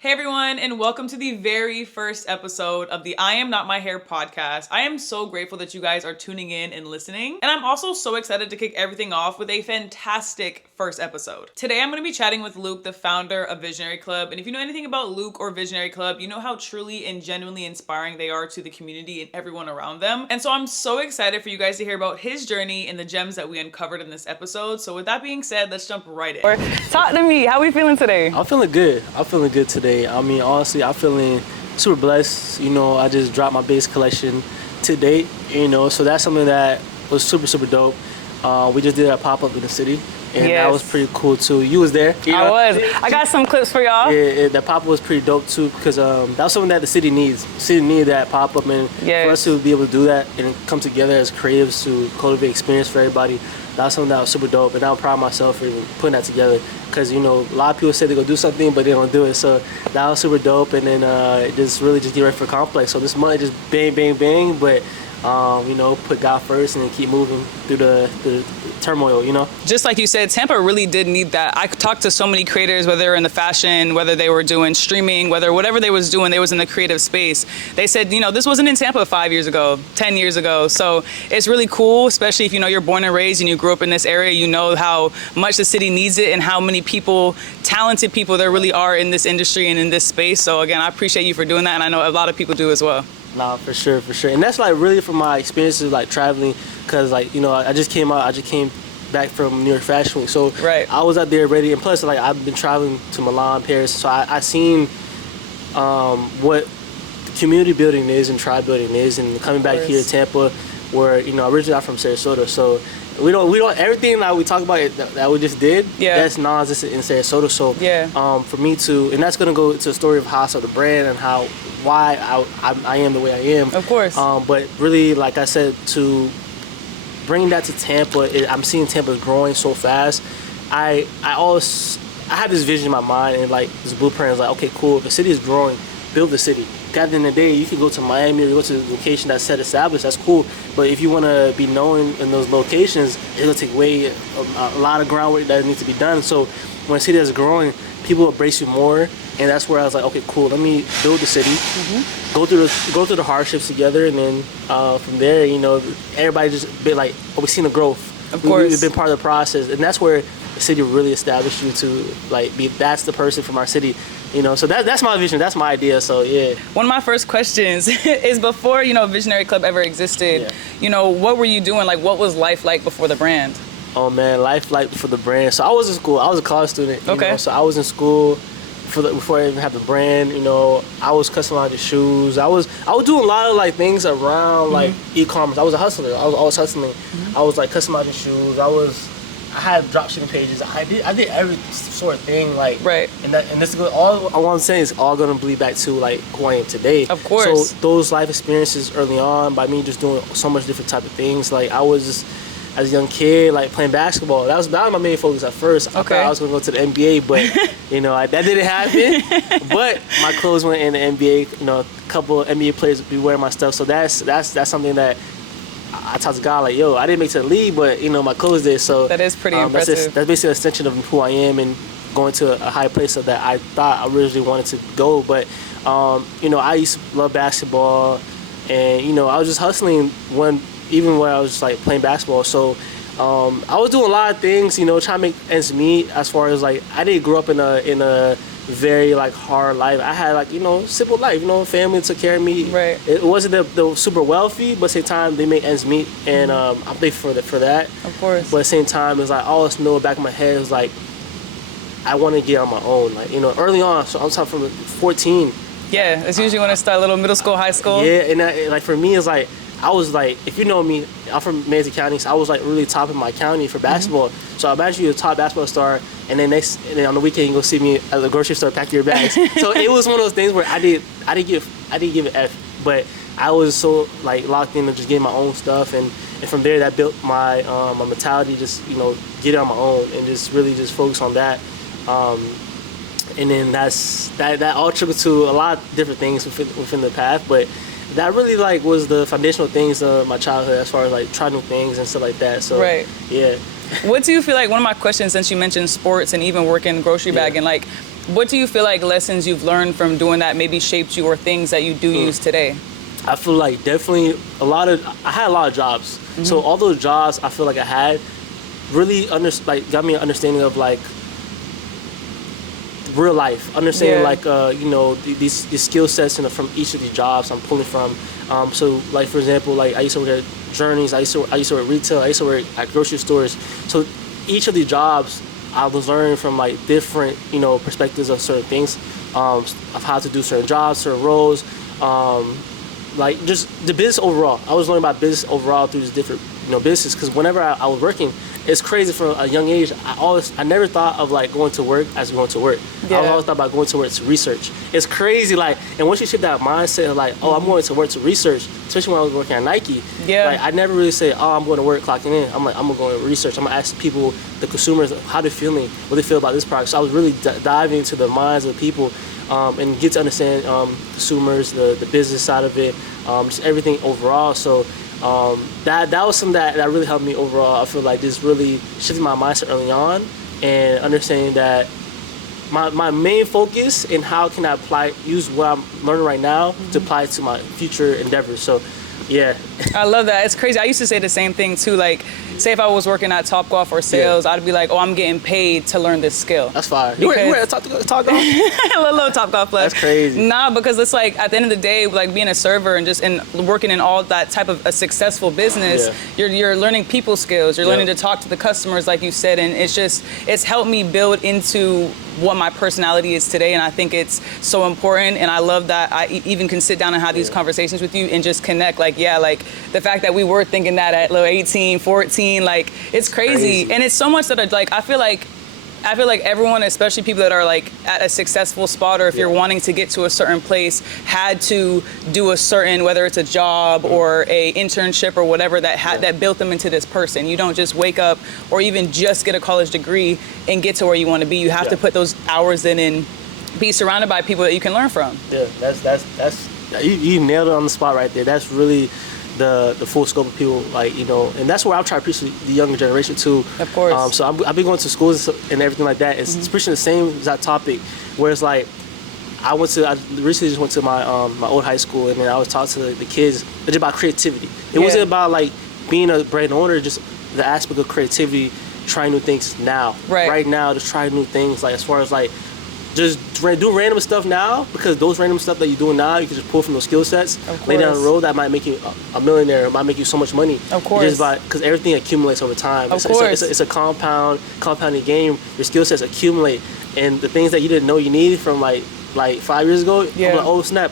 Hey everyone, and welcome to the very first episode of the I Am Not My Hair podcast. I am so grateful that you guys are tuning in and listening, and I'm also so excited to kick everything off with a fantastic first episode. Today I'm going to be chatting with Luke, the founder of Visionary Club, and if you know anything about Luke or Visionary Club, you know how truly and genuinely inspiring they are to the community and everyone around them. And so I'm so excited for you guys to hear about his journey and the gems that we uncovered in this episode. So with that being said, let's jump right in. Talk to me. How we feeling today? I'm feeling good. today. I mean, honestly, I'm feeling super blessed. You know, I just dropped my base collection to date, so that's something that was super dope. We just did a pop-up in the city, and that was pretty cool too. You was there. I was. I got some clips for y'all. Yeah, that pop-up was pretty dope too, because that was something that the city needs. The city needed that pop-up, and for us to be able to do that and come together as creatives to cultivate experience for everybody, that's something that was super dope, and I'm proud of myself for even putting that together. Because a lot of people say they're gonna do something, but they don't do it. So that was super dope, and then just get ready for Complex. So this month just bang, but put God first and then keep moving through the turmoil, Just like you said, Tampa really did need that. I talked to so many creators, whether they were in the fashion, whether they were doing streaming, whatever they was doing, they was in the creative space. They said, this wasn't in Tampa 5 years ago, 10 years ago. So it's really cool, especially if you're born and raised and you grew up in this area, you know how much the city needs it and how many people, talented people there really are in this industry and in this space. So again, I appreciate you for doing that, and I know a lot of people do as well. Nah, for sure. And that's really from my experiences traveling, because I just came back from New York Fashion Week, so I was out there ready, and plus I've been traveling to Milan, Paris, so I seen what community building is and tribe building is, and coming back here to Tampa, where originally I'm from Sarasota, so we don't everything that we talk about that we just did, that's non-existent in Sarasota. So for me to, and that's gonna go to the story of how I saw the brand and why I am the way I am, of course. But really, like I said, to bring that to Tampa, I'm seeing Tampa growing so fast. I have this vision in my mind, and this blueprint is okay, cool. If the city is growing, build the city. At the end of the day, you can go to Miami or go to a location that's set established, that's cool. But if you want to be known in those locations, it's going to take a lot of groundwork that needs to be done. So when a city is growing, people embrace you more. And that's where I was okay, cool, let me build the city, go through the hardships together, and then from there, everybody just be we've seen the growth. Of course. We've been part of the process. And that's where the city really established you to that's the person from our city. So that's my vision, that's my idea. So one of my first questions is, before Visionary Club ever existed, what were you doing? What was life like before the brand? Oh man, life like before the brand. So I was in school, I was a college student. So I was in school before I even had the brand. I was customizing shoes. I was doing a lot of things around e-commerce. I was a hustler. I was always hustling. I was customizing shoes. I had dropshipping pages. I did every sort of thing. And this is all I want to say is all gonna bleed back to who I am today. Of course. So those life experiences early on, by me just doing so much different type of things. I was just, as a young kid, playing basketball. That was my main focus at first. I thought I was gonna go to the NBA, but that didn't happen. But my clothes went in the NBA. A couple of NBA players would be wearing my stuff. So that's something that I talked to God yo, I didn't make it to the league, but my clothes did. So that is pretty impressive. That's basically an extension of who I am and going to a high place that I thought I originally wanted to go. But I used to love basketball, and I was just hustling even when I was just playing basketball. So I was doing a lot of things, trying to make ends meet. As far as I didn't grow up in a very hard life. I had simple life. Family took care of me. Right. It wasn't the super wealthy, but at the same time they make ends meet, and I'm thankful for that. Of course. But at the same time, it's I always know in the back of my head is I want to get on my own. Early on. So I'm talking from 14. Yeah, it's usually when I start little middle school, high school. Yeah, and for me, it's I was if you know me, I'm from Manatee County, so I was really top in my county for basketball. So I imagine you're a top basketball star, and then on the weekend you go see me at the grocery store packing your bags. So it was one of those things where I didn't give an F, but I was so locked in to just getting my own stuff, and from there that built my my mentality, just get it on my own and just really just focus on that. And then that all trickled to a lot of different things within the path, but that really was the foundational things of my childhood, as far as trying new things and stuff like that. So yeah. What do you feel one of my questions, since you mentioned sports and even working grocery bagging, What do you feel like lessons you've learned from doing that maybe shaped you, or things that you do use today? I feel like definitely I had a lot of jobs. So all those jobs I feel like I had really got me an understanding of like real life, understanding like these skill sets from each of these jobs I'm pulling from. So like for example, like I used to work at Journeys, I used to work retail, I used to work at grocery stores. So each of these jobs I was learning from like different perspectives of certain things, of how to do certain jobs, certain roles, like just the business overall. I was learning about business overall through these different businesses, because whenever I was working, it's crazy from a young age. I never thought of like going to work as going to work. I always thought about going to work to research. It's crazy, like, and once you shift that mindset of like, oh, I'm going to work to research, especially when I was working at Nike. Like I never really say, oh, I'm going to work clocking in. I'm like, I'm gonna go and research. I'm gonna ask people, the consumers, how they're feeling, what they feel about this product. So I was really diving into the minds of people, and get to understand consumers, the business side of it, just everything overall. So that was something that really helped me overall. I feel like this really shifted my mindset early on, and understanding that my main focus and how can I use what I'm learning right now to apply it to my future endeavors. So yeah. I love that. It's crazy. I used to say the same thing too. Like, say if I was working at Topgolf or sales, I'd be like, oh, I'm getting paid to learn this skill. That's fire. You were at Topgolf? a little Topgolf player. That's crazy. Nah, because it's like at the end of the day, like being a server and just working in all that type of a successful business, you're learning people skills. You're learning to talk to the customers, like you said, and it's helped me build into what my personality is today, and I think it's so important, and I love that I even can sit down and have these conversations with you and just connect. Like, like the fact that we were thinking that at 18, 14, like it's crazy. And it's so much that I feel like everyone, especially people that are like at a successful spot, or if you're wanting to get to a certain place, had to do a certain, whether it's a job or a internship or whatever that built them into this person. You don't just wake up or even just get a college degree and get to where you want to be. You have to put those hours in and be surrounded by people that you can learn from. Yeah, that's you nailed it on the spot right there. That's really the full scope of people, like, and that's where I'm trying to preach to the younger generation too. Of course. So I've been going to schools and everything like that. It's preaching the same exact topic, where it's like I recently just went to my old high school, and then I was talking to the kids just about creativity. It wasn't about like being a brand owner, just the aspect of creativity, trying new things now. Right now, just trying new things, like as far as like just do random stuff now, because those random stuff that you're doing now, you can just pull from those skill sets later down the road that might make you a millionaire, it might make you so much money. Of course. Because everything accumulates over time. Of course. It's a compounding game. Your skill sets accumulate, and the things that you didn't know you needed from like 5 years ago, I'm like, oh snap,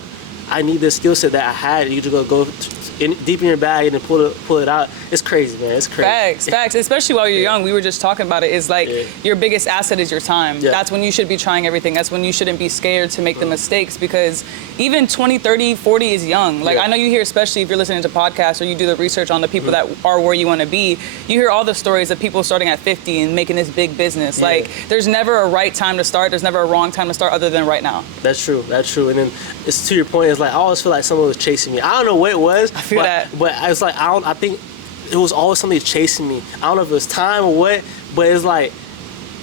I need this skill set that I had. You just go deep in your bag and then pull it out. It's crazy, man. It's crazy. Facts. Especially while you're young. We were just talking about it. It's like your biggest asset is your time. That's when you should be trying everything. That's when you shouldn't be scared to make the mistakes, because even 20, 30, 40 is young. Like I know you hear, especially if you're listening to podcasts or you do the research on the people that are where you want to be, you hear all the stories of people starting at 50 and making this big business. Like there's never a right time to start. There's never a wrong time to start other than right now. That's true. And then it's to your point, it's like I always feel like someone was chasing me. I don't know what it was. I feel that. But it's like I think it was always somebody chasing me. I don't know if it was time or what, but it's like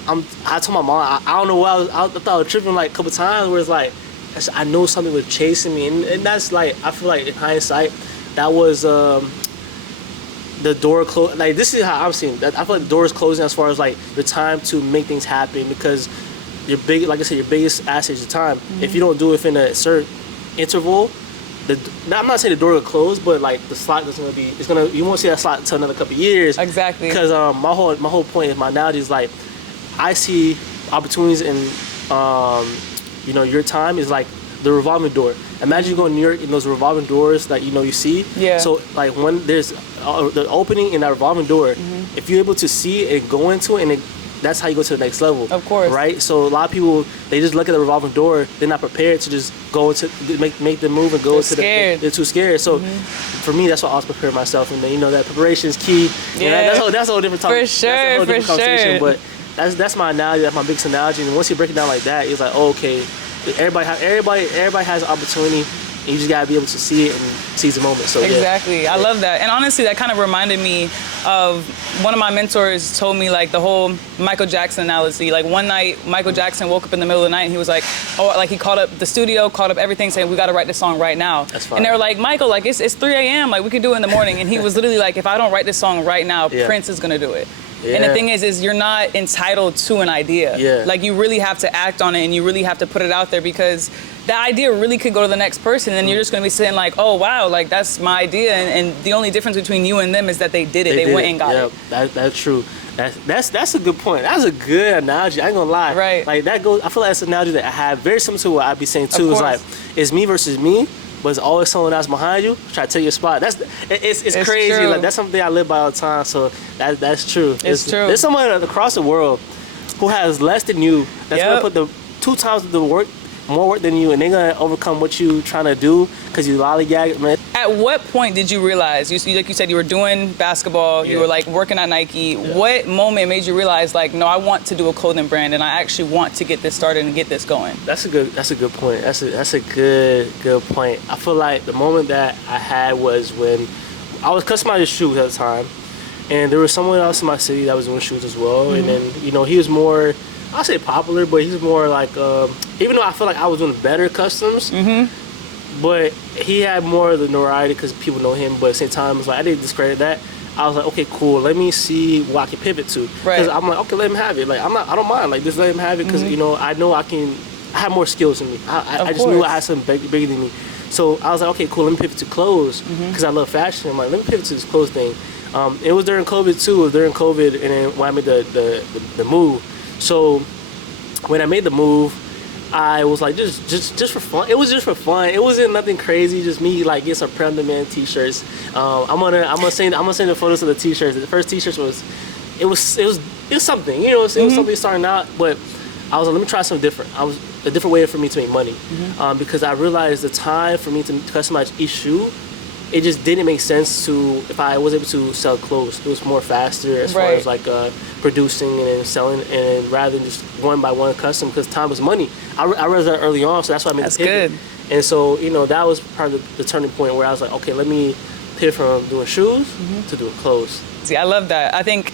I told my mom, I don't know what I thought I was tripping like a couple times, where it's like I know something was chasing me, and that's like, I feel like in hindsight that was the door closed. Like this is how I'm seeing that. I feel like the door is closing as far as like the time to make things happen, because like I said, your biggest asset is your time. If you don't do it within a certain interval, I'm not saying the door will close, but like the slot is gonna be, you won't see that slot until another couple of years. Exactly. Because my whole point is, my analogy is like, I see opportunities in your time is like the revolving door. Imagine you go in New York and those revolving doors that you see. Yeah. So like when there's the opening in that revolving door, if you're able to see it and go into it, and that's how you go to the next level. Of course. Right? So a lot of people, they just look at the revolving door, they're not prepared to just go into, make the move and go into they're too scared. So for me, that's why I always prepare myself, and then that preparation is key. Yeah. That's a whole different topic. For sure, conversation. But that's my analogy, that's my biggest analogy. And once you break it down like that, it's like, oh, okay, everybody has an opportunity. And you just gotta be able to see it and seize the moment. So Exactly. yeah. I love that. And honestly, that kind of reminded me of one of my mentors told me like the whole Michael Jackson analogy. Like one night, Michael Jackson woke up in the middle of the night and he was like, oh, like he called up the studio, called up everything saying, we got to write this song right now. That's fine. And they were like, Michael, like it's 3 a.m. Like we could do it in the morning. And he was literally like, if I don't write this song right now, Prince is going to do it. Yeah. And the thing is you're not entitled to an idea. Yeah. Like you really have to act on it and you really have to put it out there because that idea really could go to the next person and you're just going to be saying like, oh, wow, like that's my idea. And the only difference between you and them is that they did it. They went and got it. That's true. That's a good point. That's a good analogy. I ain't gonna lie. Right. Like that goes, I feel like that's an analogy that I have very similar to what I'd be saying too. It's like, it's me versus me. But it's always someone else behind you try to take your spot. It's crazy. True. Like that's something I live by all the time. So that's true. It's true. There's someone across the world who has less than you that's gonna put the 2 times the work, more work than you, and they're gonna overcome what you trying to do because you lollygag, man. At what point did you realize? Like you said, you were doing basketball. You were like working at Nike. Yeah. What moment made you realize like, no, I want to do a clothing brand, and I actually want to get this started and get this going? That's a good point. That's a good point. I feel like the moment that I had was when I was customizing shoes at the time, and there was someone else in my city that was doing shoes as well. Mm-hmm. And then he was more, I'll say popular, but he's more like even though I feel like I was doing better customs. Mm-hmm. But he had more of the notoriety because people know him. But at the same time, it's like I didn't discredit that. I was like, okay, cool. Let me see what I can pivot to. Because I'm like, okay, let him have it. Like I don't mind. Like just let him have it because I know I have more skills than me. I just knew I had something bigger than me. So I was like, okay, cool. Let me pivot to clothes because I love fashion. I'm like, let me pivot to this clothes thing. It was during COVID too. It was during COVID, and then when I made the move. So when I made the move, I was like, just for fun. It was just for fun. It wasn't nothing crazy. Just me like getting some Prem-Demand t-shirts. I'm gonna send the photos of the t-shirts. The first t-shirts was something. You know, it was something starting out. But I was like, let me try something different. I was a different way for me to make money because I realized the time for me to customize each shoe, it just didn't make sense to if I was able to sell clothes. It was more faster as far as like producing and then selling, and rather than just one by one custom because time was money. I realized that early on, so that's why I made the pivot. Good. And so that was part of the turning point where I was like, okay, let me pivot from doing shoes to doing clothes. See, I love that. I think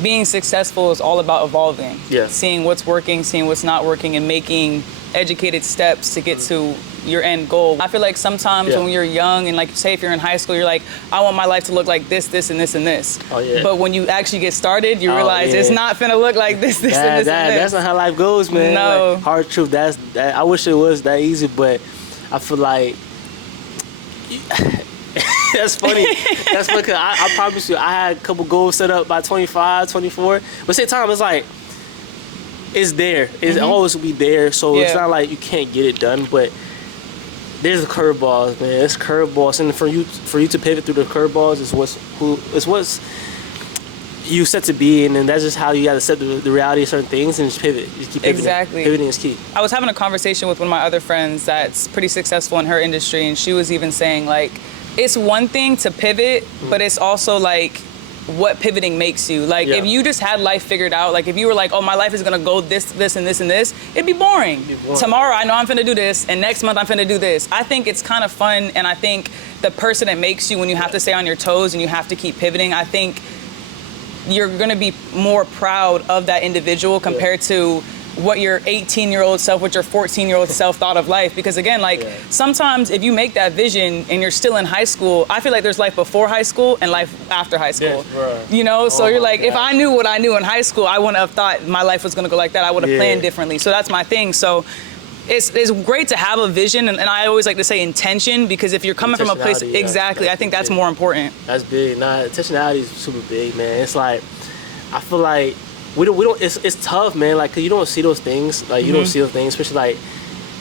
being successful is all about evolving. Yeah. Seeing what's working, seeing what's not working, and making educated steps to get to your end goal. I feel like sometimes when you're young and like say if you're in high school, you're like, I want my life to look like this, this, and this, and this. Oh yeah. But when you actually get started, you realize it's not finna look like this, and this, and this. That's not how life goes, man. No. Like, hard truth. I wish it was that easy, but I feel like that's funny. That's funny because I promise you, I had a couple goals set up by 25, 24. But at the same time, it's like, it's there. It's always will be there. So it's not like you can't get it done, but there's the curveballs, man. It's curveballs, and for you to pivot through the curveballs is what's you set to be, and then that's just how you got to set the reality of certain things and just pivot. Just keep pivoting. Exactly. Pivoting is key. I was having a conversation with one of my other friends that's pretty successful in her industry, and she was even saying like, it's one thing to pivot, but it's also like what pivoting makes you. Like if you just had life figured out, like if you were like, oh, my life is gonna go this, this, and this, and this, it'd be boring. Tomorrow I know I'm finna do this, and next month I'm finna do this. I think it's kind of fun, and I think the person it makes you when you have to stay on your toes and you have to keep pivoting, I think you're gonna be more proud of that individual compared to what your 18-year-old self, what your 14-year-old self thought of life. Because again, like sometimes if you make that vision and you're still in high school, I feel like there's life before high school and life after high school. You know, so you're like, if I knew what I knew in high school, I wouldn't have thought my life was gonna go like that. I would have planned differently. So that's my thing. So it's great to have a vision, and I always like to say intention, because if you're coming from a place, I think that's more important. That's big. Nah, intentionality is super big, man. It's like, I feel like we don't. It's tough, man. Like, 'cause you don't see those things. Like, you don't see those things, especially like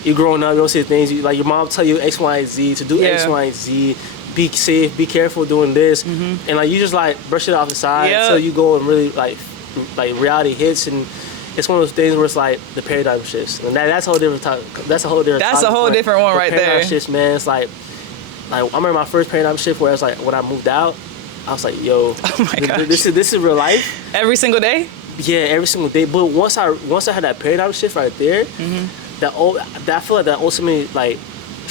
you growing up. You don't see the things. Like your mom tell you X, Y, and Z to do X, Y, and Z. Be safe. Be careful doing this, and like you just like brush it off the side until you go and really like reality hits, and it's one of those things where it's like the paradigm shifts, and that's a whole different time. That's a whole different one right there. Paradigm shifts, man. It's like I remember my first paradigm shift where it's like when I moved out, I was like, yo, oh my gosh, this is real life. Every single day. Yeah, every single day. But once I had that paradigm shift right there, I feel like that ultimately like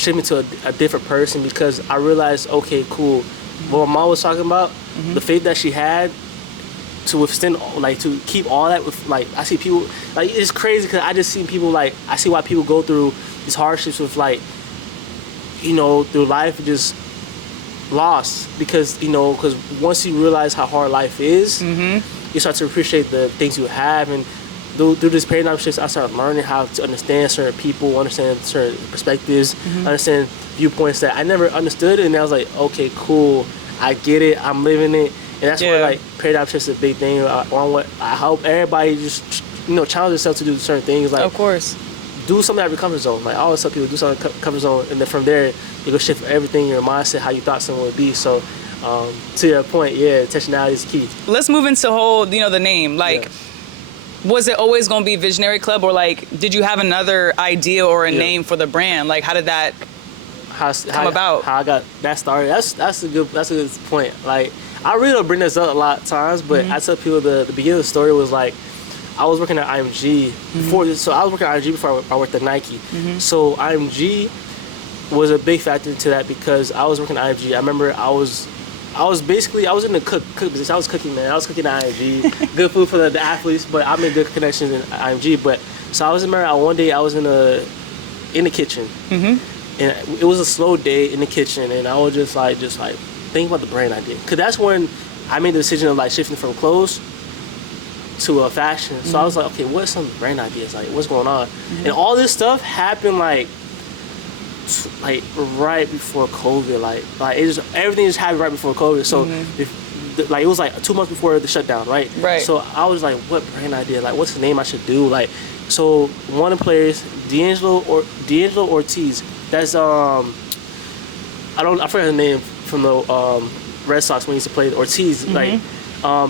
shaped me to a different person because I realized, okay, cool. What my mom was talking about, the faith that she had to withstand, like to keep all that with, like, I see people, like, it's crazy because I just see people, like, I see why people go through these hardships with, like, you know, through life just lost because, you know, because once you realize how hard life is, you start to appreciate the things you have. And through this paradigm shift, I started learning how to understand certain people, understand certain perspectives, understand viewpoints that I never understood. And I was like, okay, cool, I get it, I'm living it. And that's where, like, paradigm shift is a big thing. I hope everybody just, you know, challenge themselves to do certain things. Like, of course, do something out of your comfort zone. Like, I always tell people, do something out of your comfort zone, and then from there, you go shift everything, your mindset, how you thought something would be. So, to your point, yeah, intentionality is key. Let's move into whole, you know, the name. Like, was it always going to be Visionary Club, or like, did you have another idea or a name for the brand? Like, how did that come about? How I got that started. That's a good point. Like, I really don't bring this up a lot of times, but I tell people the beginning of the story was like, I was working at IMG before this. So I was working at IMG before I worked at Nike. So IMG was a big factor to that because I was working at IMG. I remember I was in the cook business. I was cooking, man. I was cooking at IMG. Good food for the athletes, but I made good connections in IMG. But so I was one day I was in the kitchen, and it was a slow day in the kitchen, and I was just like think about the brand idea, because that's when I made the decision of like shifting from clothes to a fashion. So I was like, okay, what's some brand ideas? Like, what's going on? And all this stuff happened like right before COVID. Like everything just happened right before COVID. So like it was like 2 months before the shutdown, right? Right. So I was like, what brand idea? Like, what's the name I should do? Like, so one of the players, D'Angelo Ortiz. That's I forgot his name from the Red Sox when he used to play Ortiz. Like,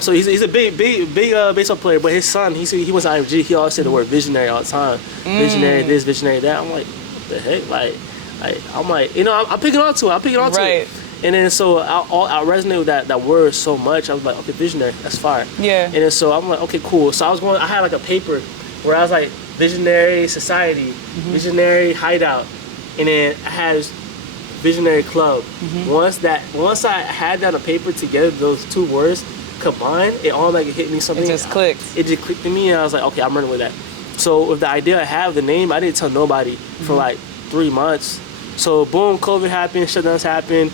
so he's a big baseball player. But his son, he was at IMG. He always said the word visionary all the time. Visionary this, visionary that. I'm like, what the heck? Like I'm like, you know, I'm picking on to it. And then so I resonated with that word so much. I was like, okay, visionary, that's fire. Yeah. And then so I'm like, okay, cool. So I had like a paper where I was like, visionary society, visionary hideout, and then I had visionary club. Once I had that on paper together, those two words combined, it all like hit me something. It just clicked. It just clicked to me, and I was like, okay, I'm running with that. So with the idea I have, the name, I didn't tell nobody for like 3 months. So boom, COVID happened, shutdowns happened.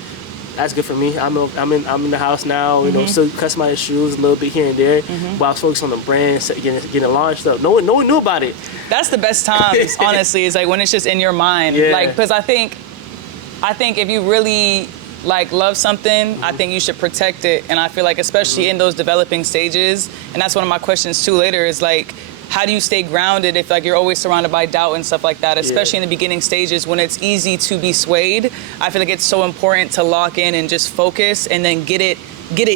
That's good for me. I'm in the house now. You know, still customizing shoes a little bit here and there. But I was focused on the brand, getting launched up. No one knew about it. That's the best times, honestly. Is like when it's just in your mind. Yeah. Like, because I think if you really like love something, I think you should protect it. And I feel like especially in those developing stages, and that's one of my questions too later, is like, how do you stay grounded if like you're always surrounded by doubt and stuff like that, especially in the beginning stages when it's easy to be swayed? I feel like it's so important to lock in and just focus and then get it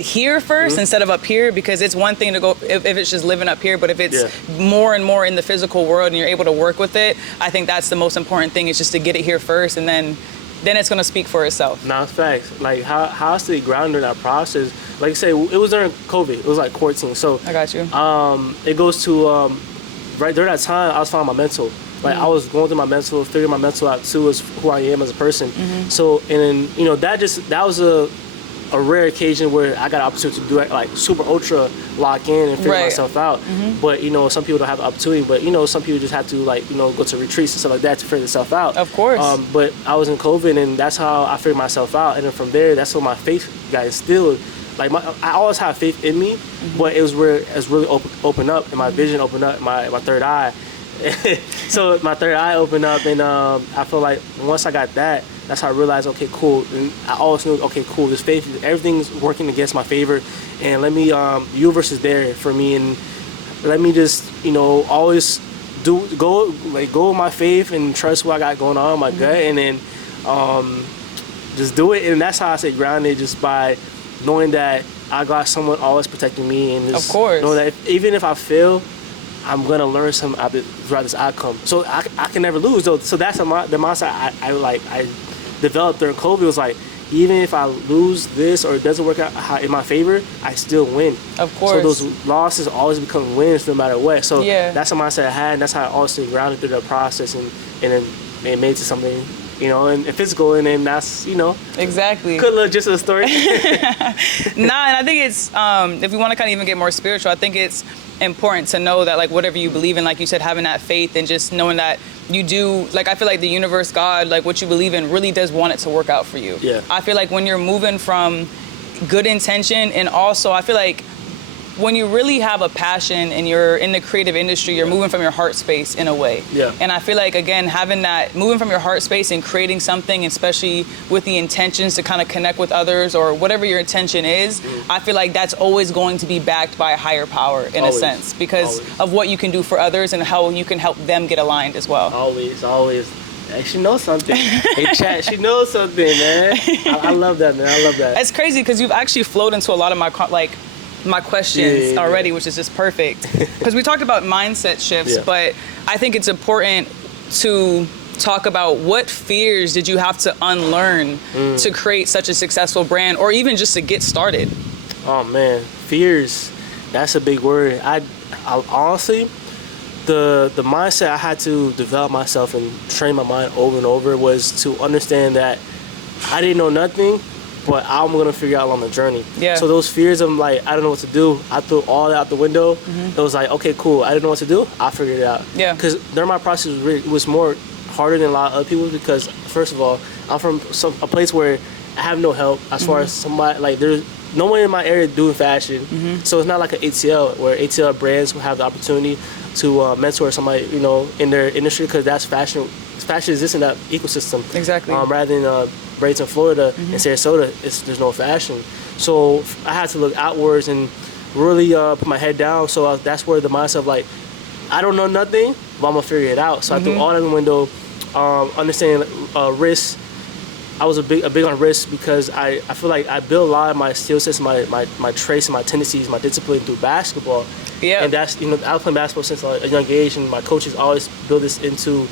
here first instead of up here, because it's one thing to go if it's just living up here, but if it's more and more in the physical world and you're able to work with it, I think that's the most important thing, is just to get it here first, and then it's going to speak for itself. Nah, it's facts. Like how I stay grounded in that process. Like I said, it was during COVID. It was like quarantine. So I got you. It goes to right during that time, I was finding my mental. Like I was going through my mental, figuring my mental out too, as who I am as a person. So and then you know that was a rare occasion where I got an opportunity to do it, like super ultra lock in and figure myself out. But you know, some people don't have the opportunity. But you know, some people just have to like you know go to retreats and stuff like that to figure themselves out. Of course. But I was in COVID, and that's how I figured myself out. And then from there, that's when my faith got instilled. Like I always have faith in me, but it was where it's really open up, and my vision opened up, my third eye. So my third eye opened up, and I feel like once I got that, that's how I realized, okay, cool. And I always knew, okay, cool. This faith, everything's working against my favor, and let me, the universe is there for me, and let me just, you know, always go with my faith and trust what I got going on, my gut, and then just do it. And that's how I stay grounded, just by knowing that I got someone always protecting me, and just know that even if I fail, I'm gonna learn something throughout this outcome. So I can never lose though. So that's the mindset I developed during COVID. Was like, even if I lose this or it doesn't work out in my favor, I still win. Of course. So those losses always become wins no matter what. So that's the mindset I had, and that's how I always stayed grounded through the process, and then it made it to something you know, and physical, and then that's, you know, Exactly. good little gist of the story. And I think it's, if we want to kind of even get more spiritual, I think it's important to know that, like, whatever you believe in, like you said, having that faith and just knowing that you do, like, I feel like the universe, God, like what you believe in really does want it to work out for you. Yeah. I feel like when you're moving from good intention, and also I feel like when you really have a passion and you're in the creative industry, you're moving from your heart space in a way. Yeah. And I feel like, again, having that, moving from your heart space and creating something, especially with the intentions to kind of connect with others or whatever your intention is, I feel like that's always going to be backed by a higher power in Always. a sense, because Always. of what you can do for others and how you can help them get aligned as well. Always. Hey, she knows something. Hey, chat, she knows something, man. I love that, man. I love that. It's crazy because you've actually flowed into a lot of my questions Yeah. already, which is just perfect. Because we talked about mindset shifts, Yeah. but I think it's important to talk about what fears did you have to unlearn to create such a successful brand, or even just to get started? Oh man, fears. That's a big word. I honestly, the mindset I had to develop myself and train my mind over and over was to understand that I didn't know nothing, but I'm gonna figure out along the journey. Yeah. So those fears of like, I don't know what to do, I threw all that out the window. It was like, okay, cool. I didn't know what to do. I figured it out. Yeah. Because during my process, it was more harder than a lot of other people, because first of all, I'm from a place where I have no help as far as somebody, like, there's no one in my area doing fashion. So it's not like an ATL where ATL brands will have the opportunity to mentor somebody, you know, in their industry, because that's fashion. Fashion exists in that ecosystem. Exactly. Rather than braids in Florida and Sarasota, there's no fashion. So I had to look outwards and really put my head down. So that's where the mindset of like, I don't know nothing, but I'm gonna figure it out. So I threw all that in the window. Understanding risk. I was a big on risk because I feel like I built a lot of my skill sets, my traits, and my tendencies, my discipline through basketball. Yeah. And that's, you know, I was playing basketball since a young age, and my coaches always build this into,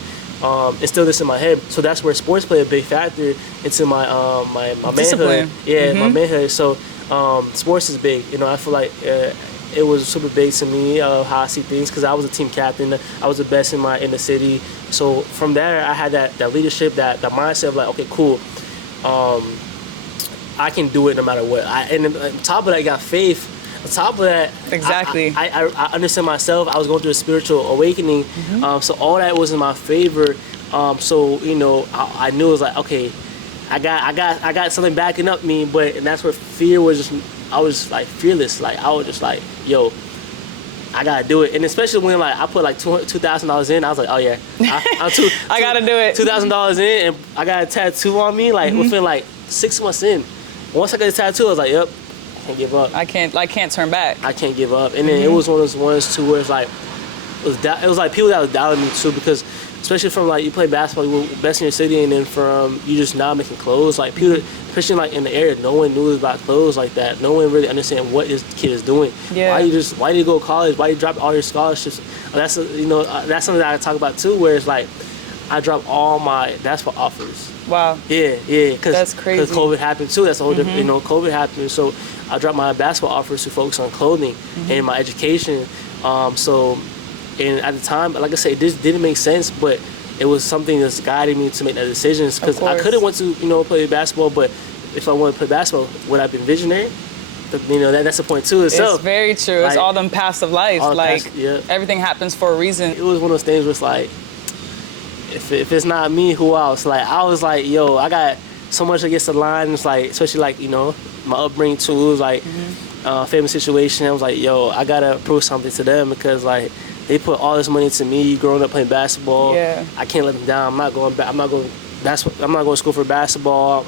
instill this in my head. So that's where sports play a big factor into my my Discipline. manhood. Yeah, my manhood. So sports is big. You know, I feel like it was super big to me how I see things, because I was a team captain. I was the best in the city. So from there, I had that leadership, that mindset of like, okay, cool. I can do it no matter what. And on top of that, I got faith. On top of that, Exactly. I understand myself. I was going through a spiritual awakening. So all that was in my favor. So, you know, I knew it was like, okay, I got something backing up me. And that's where fear was just, I was just like fearless. Like, I was just like, yo, I gotta do it. And especially when like I put like $2,000 in, I was like, oh yeah, I gotta do it. $2,000 in, and I got a tattoo on me. Like within like 6 months in, once I got a tattoo, I was like, yep, I can't give up. I can't turn back. I can't give up. And then it was one of those ones too where it's like, it was like people that was doubting me too, because especially from like you play basketball, you were best in your city, and then from you just now making clothes, like people, especially like in the area, no one knew about clothes like that. No one really understand what this kid is doing. Yeah. Why do you go to college? Why do you drop all your scholarships? That's that's something that I talk about too, where it's like I dropped all my basketball offers. Wow. Yeah, because That's crazy. Because COVID happened too. That's a whole different, COVID happened. So I dropped my basketball offers to focus on clothing and my education. And at the time, like I said, it just didn't make sense, but it was something that's guiding me to make that decisions, because I could have went to, play basketball, but if I wanted to play basketball, would I have been visionary? That's the point too. It's very true. It's like, all them paths of life. Like everything happens for a reason. It was one of those things where it's like, if it's not me, who else? Like I was like, yo, I got so much against the line. It's like, especially like my upbringing too. It was like famous situation. I was like, yo, I gotta prove something to them, because like they put all this money into me growing up playing basketball. Yeah. I can't let them down. I'm not going back. I'm not going to school for basketball.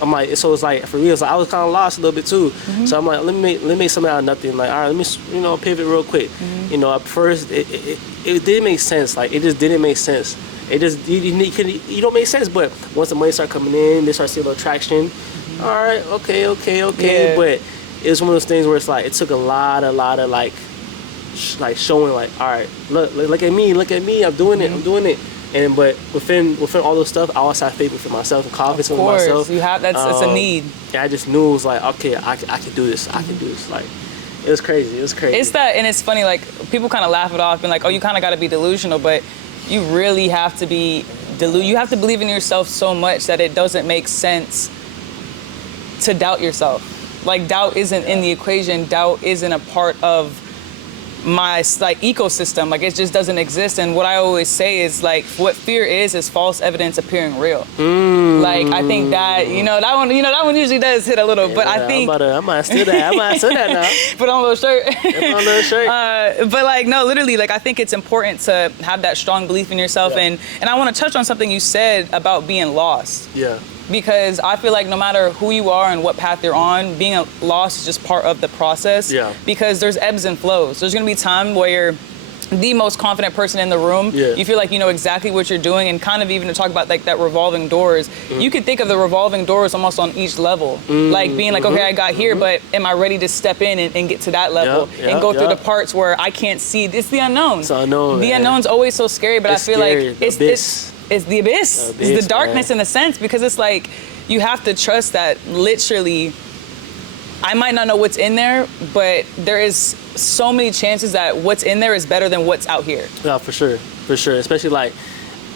I'm like, so it's like for me, it's like I was kind of lost a little bit too. So I'm like, let me make something out of nothing. Like, all right, let me pivot real quick. At first it didn't make sense. Like it just didn't make sense. It just you don't make sense. But once the money start coming in, they start seeing a little traction. All right, okay. Yeah. But it's one of those things where it's like it took a lot of like showing like, all right, look at me, I'm doing it. And but within all those stuff, I also have faith within myself and confidence in myself. You have it's a need. Yeah, I just knew it was like, okay, I can do this. I can do this. Like it was crazy. It's that, and it's funny. Like people kind of laugh it off, being like, oh, you kind of got to be delusional, but you really have to be You have to believe in yourself so much that it doesn't make sense to doubt yourself. Like, doubt isn't in the equation. Doubt isn't a part of my like ecosystem. Like, it just doesn't exist. And what I always say is, like, what fear is false evidence appearing real. Like, I think that that one usually does hit a little. But I think I might steal that. I might steal that now. Put on a little shirt. Put on a little shirt. But like, no, literally, like, I think it's important to have that strong belief in yourself. And I want to touch on something you said about being lost. Yeah. Because I feel like no matter who you are and what path you're on, being lost is just part of the process. Yeah. Because there's ebbs and flows. There's going to be time where you're the most confident person in the room. Yeah. You feel like you know exactly what you're doing, and kind of even to talk about like that revolving doors, you could think of the revolving doors almost on each level. Like being like, okay, I got here, but am I ready to step in and get to that level and go through the parts where I can't see? It's the unknown. It's unknown. The unknown's always so scary, but It's I feel scary. like it's the abyss. It's the darkness, man. in a sense, because it's like you have to trust that literally I might not know what's in there, but there is so many chances that what's in there is better than what's out here. Yeah, for sure. For sure. Especially like,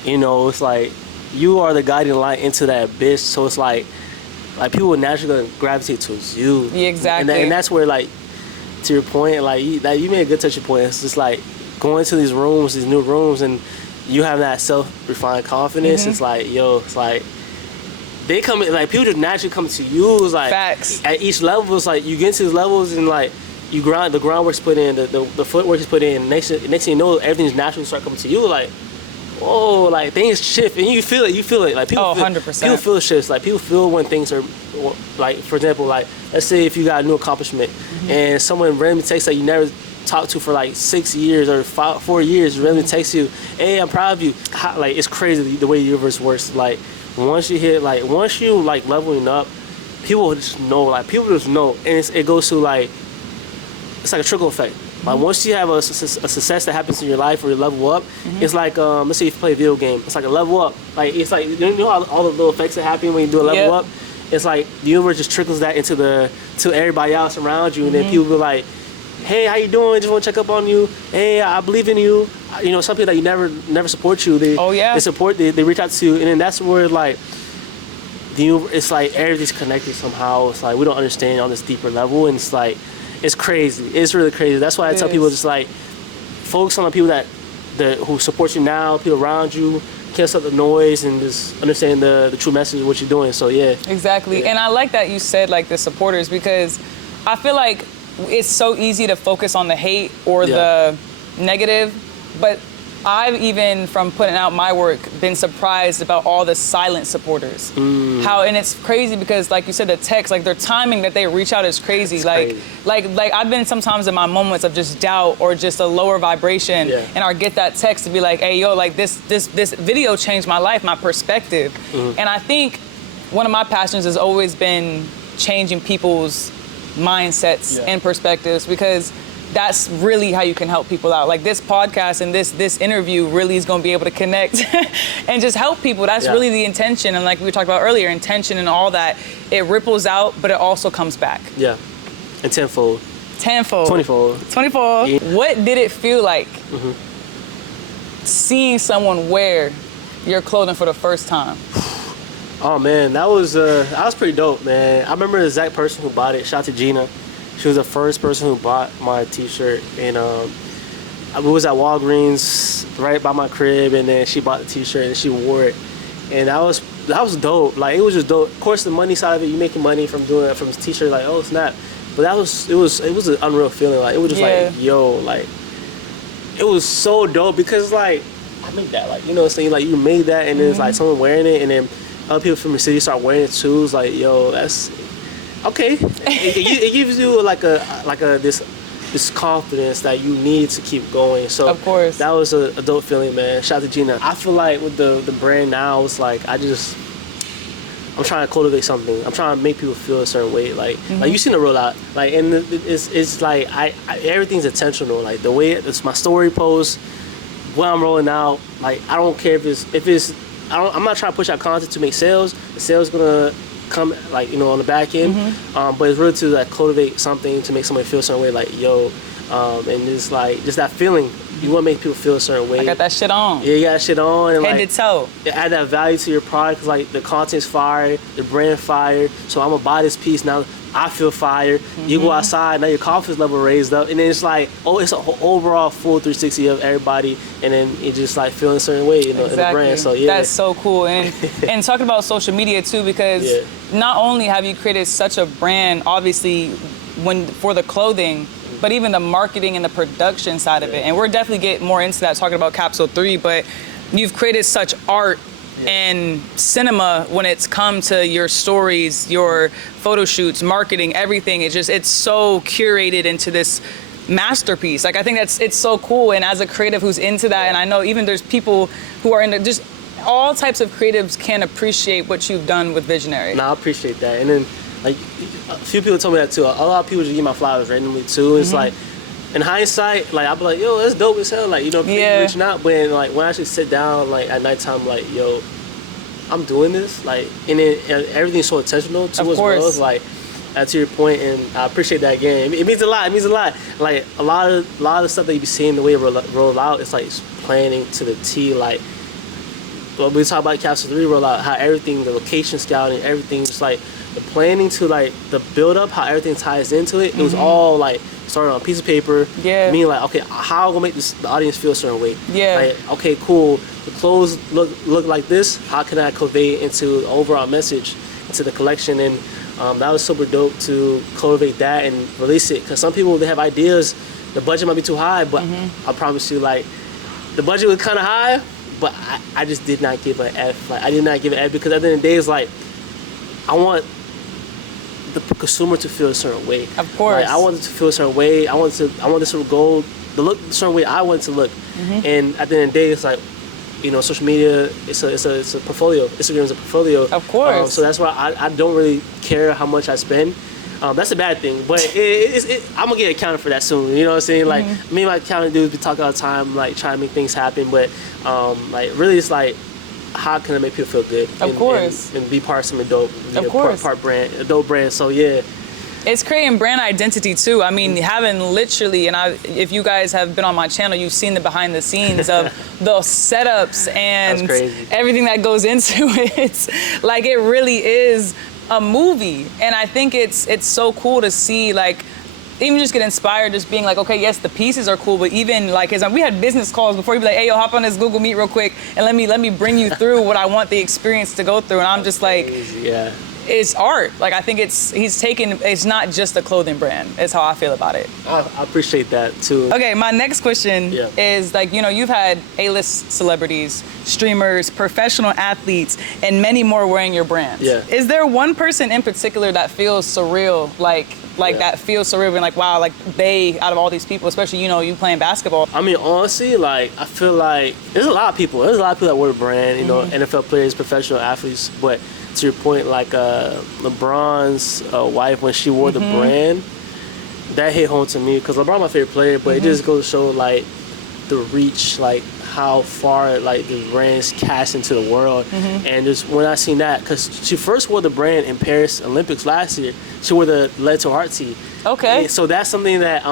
it's like you are the guiding light into that abyss. So it's like people will naturally gravitate towards you. Yeah, exactly. And that's where, like, to your point, like you made a good touching point. It's just like going to these rooms, these new rooms, and you have that self-refined confidence. It's like, it's like they come in, like, people just naturally come to you. It's like Facts. At each level, it's like you get into these levels and like the groundwork's put in, the footwork is put in. Next thing you know, everything's naturally start coming to you. Like, whoa, like things shift and you feel it. Like people, 100%. People feel shifts. Like people feel when things are, like, for example, like let's say if you got a new accomplishment and someone randomly takes that you never talked to for like 6 years or 4 years, randomly takes you, hey, I'm proud of you. Like, it's crazy the way the universe works. Like, once you leveling up, people just know. Like, people just know, and it goes to like, it's like a trickle effect. Like, once you have a success that happens in your life or you level up, it's like, let's say if you play a video game, it's like a level up. Like, it's like, you know all the little effects that happen when you do a level up? It's like the universe just trickles that to everybody else around you, and then people be like, hey, how you doing? Just want to check up on you. Hey, I believe in you. Some people that you never support you. They reach out to you, and then that's where, like, it's like everything's connected somehow. It's like we don't understand on this deeper level, and it's like, it's crazy. It's really crazy. That's why I tell people, just like, focus on the people that who support you now, people around you, cancel out the noise, and just understand the true message of what you're doing. So yeah. Exactly. And I like that you said, like, the supporters, because I feel like it's so easy to focus on the hate or the negative, but I've even, from putting out my work, been surprised about all the silent supporters. And it's crazy because, like you said, the text, like, their timing that they reach out is crazy. Like I've been sometimes in my moments of just doubt or just a lower vibration, and I get that text to be like, hey, yo, like, this video changed my life, my perspective. And I think one of my passions has always been changing people's mindsets and perspectives, because that's really how you can help people out. Like, this podcast and this interview really is going to be able to connect and just help people. That's really the intention. And like we talked about earlier, intention and all that, it ripples out, but it also comes back. Yeah. And tenfold. 20-fold. Yeah. What did it feel like seeing someone wear your clothing for the first time? Oh man, that was pretty dope, man. I remember the exact person who bought it. Shout out to Gina. She was the first person who bought my t-shirt, and it was at Walgreens right by my crib, and then she bought the t-shirt and she wore it, and that was dope. Like, it was just dope. Of course, the money side of it, you making money from doing it, from this t-shirt, like, oh snap. But it was an unreal feeling. Like, it was just like, yo, like, it was so dope because, like, I made that, like, you know what I'm saying? Like, you made that, and then it's like someone wearing it, and then other people from the city start wearing it too. It's like, yo, that's okay. It gives you like this confidence that you need to keep going. So of course, that was a dope feeling, man. Shout out to Gina. I feel like with the brand now, it's like I'm trying to cultivate something. I'm trying to make people feel a certain way. Like you seen the rollout, like, and it's like I everything's intentional. Like, the way it's my story post, when I'm rolling out, like, I don't care if it's I'm not trying to push out content to make sales. The sales gonna come, like, on the back end, but it's really to, like, cultivate something to make somebody feel a certain way, like, yo, and it's like just that feeling You want to make people feel a certain way. I got that shit on. Yeah, you got that shit on. And Head like, to toe. add that value to your product. Cause like the content's fire, the brand fire. So I'm gonna buy this piece now. I feel fire. You go outside, now your confidence level raised up, and then it's like, oh, it's an overall full 360 of everybody, and then it just like feeling a certain way, in the brand. So yeah, that's so cool. And and talking about social media too, because not only have you created such a brand, obviously, for the clothing, but even the marketing and the production side of it. And we're definitely get more into that talking about Capsule 3, but you've created such art and cinema when it's come to your stories, your photo shoots, marketing, everything. It's so curated into this masterpiece. Like, I think it's so cool. And as a creative who's into that, and I know even there's people who are into just all types of creatives can appreciate what you've done with Visionary. No, I appreciate that. And then like a few people told me that too. A lot of people just give my flowers randomly too. It's like, in hindsight, like I'll be like, yo, that's dope as hell. Like, you know, people reaching out. But like when I actually sit down, like at nighttime, like, yo, I'm doing this. Like, and then everything's so intentional too as well. It's like, to your point, and I appreciate that again. It means a lot. It means a lot. Like a lot of the stuff that you be seeing the way it roll out, it's like it's planning to the T. Like when we talk about Capsule 3 rollout, how everything, the location scouting, everything, just like the planning to like the build up, how everything ties into it. It was all like started on a piece of paper. Yeah. Meaning like, okay, how I'm gonna make the audience feel a certain way. Yeah. Like, okay, cool. The clothes look like this. How can I convey into the overall message into the collection? And that was super dope to cultivate that and release it. Cause some people, they have ideas. The budget might be too high, but I promise you, like the budget was kind of high, but I just did not give an F. Like I did not give an F because at the end of the day, it's like I want the consumer to feel a certain way. Of course. Like, I want it to feel a certain way. I want this to go the look a certain way I want it to look. And at the end of the day, it's like, you know, social media, it's a portfolio. Instagram is a portfolio. Of course. So that's why I don't really care how much I spend. That's a bad thing, but I'm gonna get accounted for that soon. You know what I'm saying? Like me and my accounting dudes, we talk all the time, like trying to make things happen. But like really, it's like, how can I make people feel good? Of course. And be part of something dope. Of course. Part brand, a dope brand. So yeah. It's creating brand identity too. I mean, having literally, and if you guys have been on my channel, you've seen the behind the scenes of the setups and everything that goes into it. Like, it really is a movie. And I think it's so cool to see, like, even just get inspired, just being like, okay, yes, the pieces are cool, but even like, we had business calls before. You'd be like, hey, yo, hop on this Google Meet real quick and let me bring you through what I want the experience to go through. And I'm just like, yeah. It's art. Like, I think it's not just a clothing brand. It's how I feel about it. I appreciate that too. Okay, my next question is, like, you know, you've had A-list celebrities, streamers, professional athletes, and many more wearing your brand. Yeah. Is there one person in particular that feels surreal, like that feels surreal and like, wow, like they, out of all these people, especially, you know, you playing basketball? I mean, honestly, like, I feel like there's a lot of people that wear the brand, you know, NFL players, professional athletes, but to your point, like LeBron's wife, when she wore the brand, that hit home to me because LeBron's my favorite player, but it just goes to show like the reach, like how far like the brand's cast into the world. And just when I seen that, because she first wore the brand in Paris Olympics last year, she wore the Lead to Heart tee. Okay. And so that's something that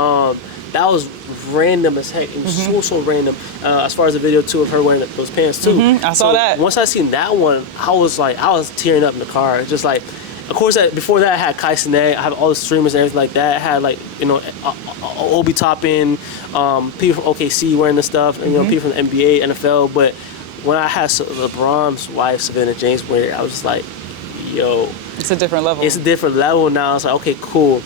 that was random as heck. It was so random. As far as the video too of her wearing those pants too. I saw that. Once I seen that one, I was tearing up in the car. Just like, of course, before that I had Kai Cenat, I have all the streamers and everything like that. I had like, you know, Obi Toppin, people from OKC wearing the stuff, and you know, people from the NBA, NFL. But when I had LeBron's wife, Savannah James, wearing it, I was just like, yo, it's a different level. It's a different level now. It's like, okay, cool.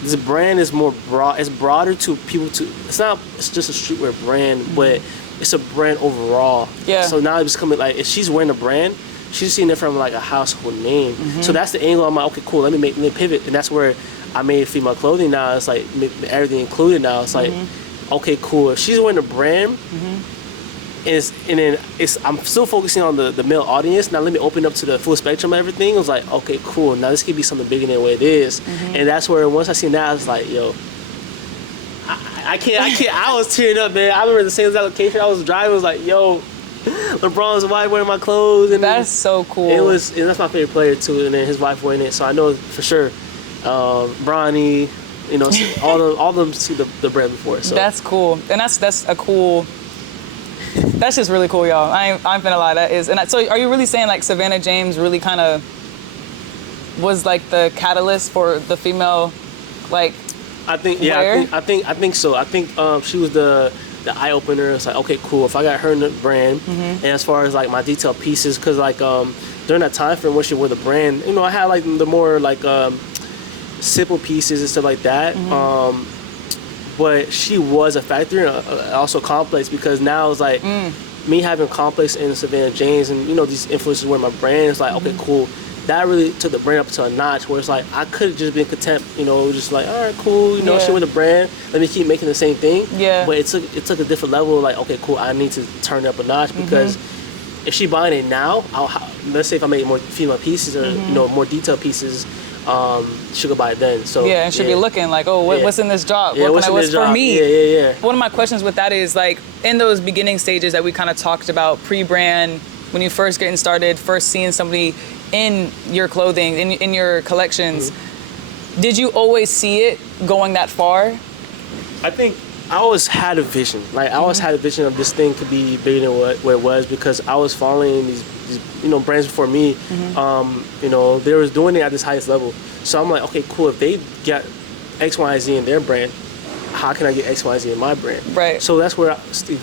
This brand is more broad. It's broader to people. It's just a streetwear brand, but it's a brand overall. Yeah. So now it's becoming like, if she's wearing a brand, she's seeing it from like a household name. So that's the angle. I'm like, okay, cool. Let me pivot, and that's where I made female clothing. Now it's like everything included. Now it's like, okay, cool. If she's wearing a brand, I'm still focusing on the male audience. Now let me open up to the full spectrum of everything. It was like, okay, cool. Now this could be something bigger than what it is. And that's where once I seen that, I was like, yo, I can't. I was tearing up, man. I remember the same location I was driving. I was like, yo, LeBron's wife wearing my clothes. And that's so cool. And that's my favorite player too. And then his wife wearing it. So I know for sure, Bronny, You know, all of them see the brand before. So That's cool, and that's a cool. That's just really cool, y'all. I'm finna lie. That is, so are you really saying like Savannah James really kind of was like the catalyst for the female, like? I think wear? I think so. I think she was the eye opener. It's like, okay, cool. If I got her in the brand, and as far as like my detailed pieces, because like during that time frame when she wore the brand, you know, I had like the more like simple pieces and stuff like that. But she was a factor and also complex, because now it's like me having complex in Savannah James and, you know, these influencers wearing my brand. It's like, okay, cool. That really took the brand up to a notch where it's like I could have just been content, you know, just like, all right, cool, you know, she with the brand, let me keep making the same thing. Yeah. But it took a different level. Like, okay, cool, I need to turn it up a notch, because if she buying it now, let's say if I make more female pieces or you know, more detailed pieces, she'll go buy it then. So yeah, and she'll be looking like, oh, what's in this drop? Yeah, what's for me? Yeah. One of my questions with that is like in those beginning stages that we kind of talked about, pre-brand, when you first getting started, first seeing somebody in your clothing, in your collections, did you always see it going that far? I think I always had a vision. Like I always had a vision of this thing could be bigger than what it was, because I was following these you know, brands before me. You know, they was doing it at this highest level. So I'm like, okay, cool. If they get X, Y, and Z in their brand, how can I get X, Y, and Z in my brand? Right. So that's where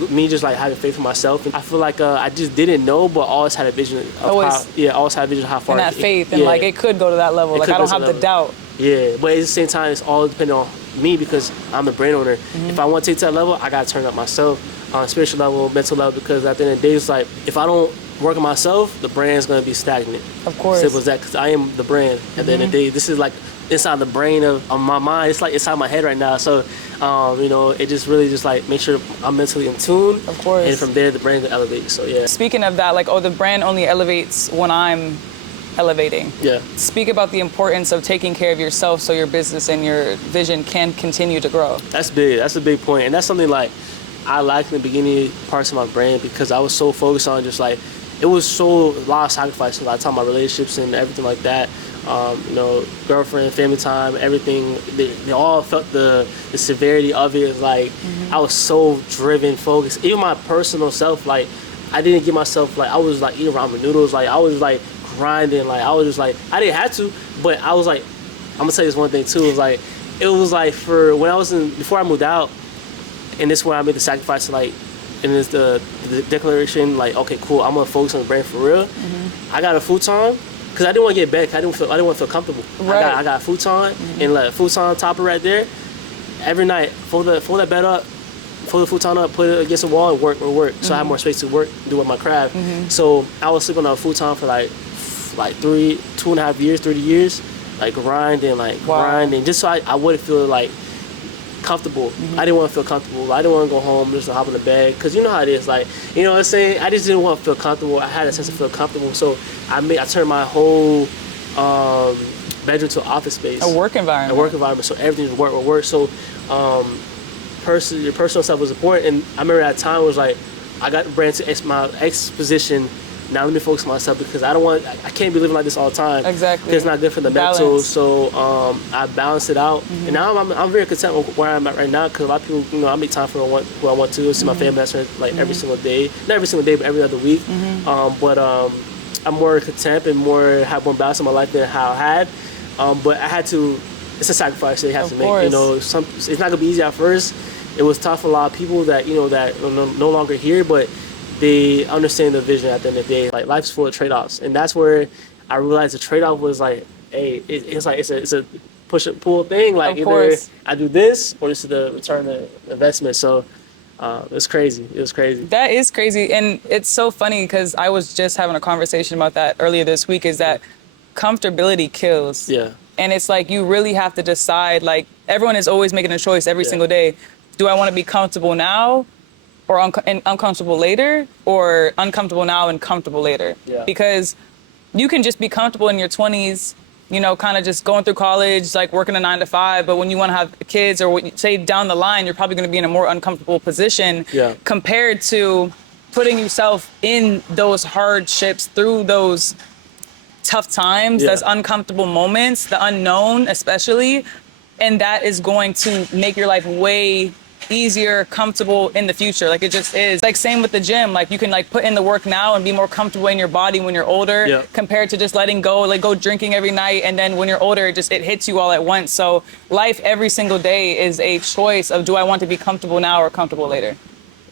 me just like having faith in myself. And I feel like I just didn't know, but always had a vision of always had a vision of how far. And that faith, and like it could go to that level. Like I don't have the doubt. Yeah, but at the same time, it's all depending on me, because I'm the brand owner. If I want to take to that level, I gotta turn up myself on spiritual level, mental level, because at the end of the day, it's like if I don't work on myself, the brand's gonna be stagnant. Of course. Simple as that, because I am the brand. At the end of the day, this is like inside the brain of my mind. It's like inside my head right now. So, you know, it just really just like make sure I'm mentally in tune. Of course. And from there, the brand will elevate. So yeah. Speaking of that, like, the brand only elevates when I'm elevating. Yeah. Speak about the importance of taking care of yourself so your business and your vision can continue to grow. That's big. That's a big point. And that's something like I liked in the beginning parts of my brand, because I was so focused on just like, it was so a lot of sacrifices, a lot of time, my relationships and everything like that. You know, girlfriend, family time, everything. They all felt the severity of it. Like I was so driven, focused. Even my personal self, like I didn't give myself, like I was like eating ramen noodles. Like I was like grinding. Like I was just like, I didn't have to, but I was like, I'm gonna tell you this one thing too. It was like for when I was before I moved out, and this is where I made the sacrifice. Like, and it's the declaration. Like, okay, cool. I'm gonna focus on the brand for real. I got a futon. Because I didn't want to get back. I didn't want to feel comfortable. Right. I got a futon and like a futon topper right there. Every night, fold that bed up, fold the futon up, put it against the wall and work. So I have more space to work, do with my craft. So I was sleeping on a futon for like 2.5 years, 3 years, like grinding, just so I wouldn't feel like comfortable. I didn't want to feel comfortable. I didn't want to go home just to hop in the bed, because you know how it is. Like, you know what I'm saying? I just didn't want to feel comfortable. I had a sense of feel comfortable. So I turned my whole bedroom to an office space. A work environment. So everything was work. So your personal stuff was important. And I remember at that time was like, I got the brand to my X position. Now let me focus on myself, because I can't be living like this all the time. Exactly. It's not good for the mental. So I balanced it out, and now I'm very content with where I'm at right now, because a lot of people, you know, I make time for who I want to see my family. That's like every single day, not every single day, but every other week. But I'm more content and have more balance in my life than how I had. But I had to. It's a sacrifice that you have to make. You know, it's not gonna be easy at first. It was tough for a lot of people that that are no longer here, but they understand the vision at the end of the day. Like, life's full of trade-offs, and that's where I realized the trade-off was like, hey, it's a push and pull thing. Like, either I do this or this is the return of investment. So it's crazy. It was crazy. That is crazy, and it's so funny because I was just having a conversation about that earlier this week. Is that comfortability kills? Yeah. And it's like you really have to decide. Like, everyone is always making a choice every single day. Do I want to be comfortable now? Or uncomfortable later, or uncomfortable now and comfortable later. Yeah. Because you can just be comfortable in your 20s, you know, kind of just going through college, like working a 9 to 5. But when you want to have kids, or say down the line, you're probably going to be in a more uncomfortable position compared to putting yourself in those hardships, through those tough times, those uncomfortable moments, the unknown especially. and that is going to make your life way easier, comfortable in the future. Like, it just is. Like, same with the gym. Like, you can like put in the work now and be more comfortable in your body when you're older, Yeah. compared to just letting go, like go drinking every night, and then when you're older, it hits you all at once. So life every single day is a choice of, do I want to be comfortable now or comfortable later?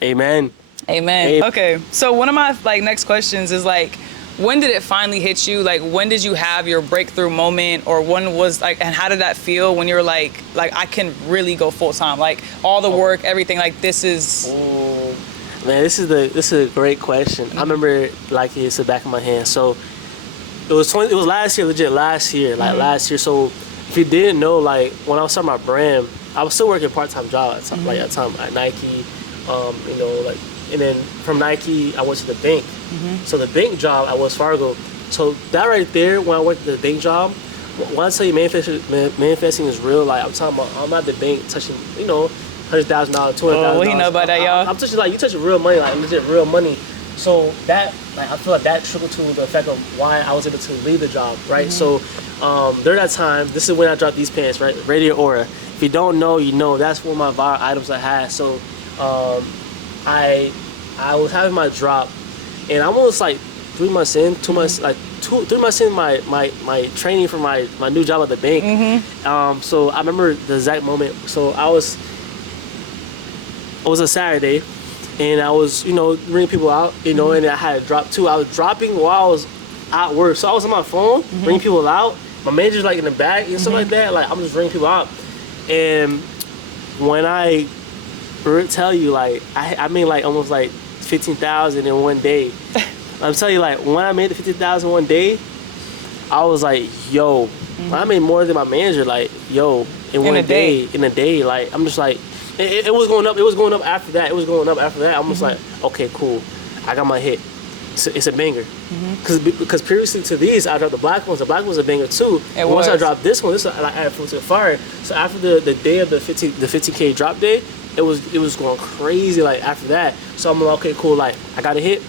Amen. Amen. Okay, so one of my like next questions is like, when did it finally hit you? Like, when did you have your breakthrough moment, or when was like, and how did that feel when you were like I can really go full time, like all the work, everything, like this is. Oh, man, this is a great question. I remember like it's the back of my hand. So it was last year, legit last year, like last year. So if you didn't know, like when I was starting my brand, I was still working part-time job at time, like at time at Nike, you know, like, and then from Nike I went to the bank. So the bank job at Wells Fargo. So that right there, when I worked at the bank job, when I tell you manifesting is real, like I'm talking about, I'm at the bank touching, you know, $100,000, $200,000. Oh, what he know about that, y'all? I'm touching, like, you touching real money, like legit real money. So that, like, I feel like that trickled to the effect of why I was able to leave the job, right? So during that time, this is when I dropped these pants, right? Radiant Aura. If you don't know, you know. That's one of my viral items I had. So I was having my drop, and I'm almost like 3 months in, 2 months, like 3 months in my training for my new job at the bank. So I remember the exact moment. So it was a Saturday, and I was, you know, ringing people out, you know, and I had a drop too. I was dropping while I was at work. So I was on my phone, ringing people out. My manager's like in the back and stuff like that. Like, I'm just ringing people out. And when I tell you, like, I made like almost like 15,000 in one day. I'm telling you, like, when I made the 15,000 one day, I was like, yo, when I made more than my manager, like, yo, in a day, like, I'm just like, it was going up. It was going up after that. I'm just like, okay, cool. I got my hit. It's a banger. Because previously to these, I dropped the black ones. The black one's a banger too. Once I dropped this one, I added food to the fire. So after the day of the 15K drop day, it was going crazy. Like after that, so I'm like, okay, cool. Like I got a hit.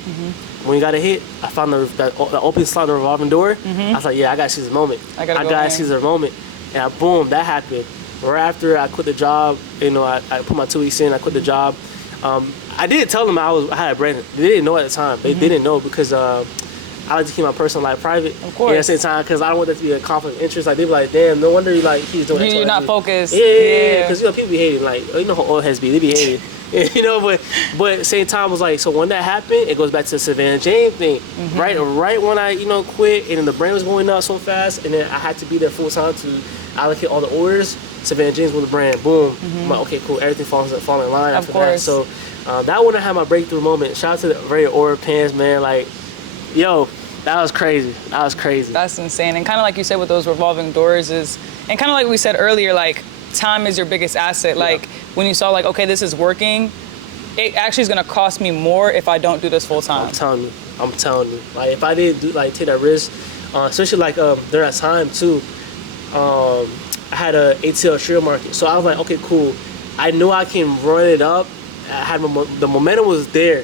When you got a hit, I found the open slot, the revolving door. I was like, yeah, I gotta seize the moment. I gotta seize the moment. And boom, that happened. Right after I quit the job, you know, I put my 2 weeks in. I quit the job. I didn't tell them I had a brand. They didn't know at the time. They didn't know because I like to keep my personal life private. Of course. At the same time, because I don't want that to be a conflict of interest. Like they be like, damn, no wonder he's doing. You're not focused. Yeah. Because you know people be hating. Like you know how old heads be. They be hating. You know, but at the same time, it was like, so when that happened, it goes back to the Savannah James thing. Right when I quit, and then the brand was going up so fast, and then I had to be there full time to allocate all the orders. Savannah James with the brand, boom. I'm like, okay, cool. Everything falls in line after that. So that one I had my breakthrough moment. Shout out to the Radiant Aura pants, man. Like, yo, that was crazy. That's insane. And kind of like you said with those revolving doors and kind of like we said earlier, like time is your biggest asset. Like when you saw like, okay, this is working, it actually is gonna cost me more if I don't do this full time. I'm telling you. Like if I didn't take that risk, especially like during that time too. I had a ATL share market, so I was like, okay, cool. I knew I can run it up. I had the momentum was there.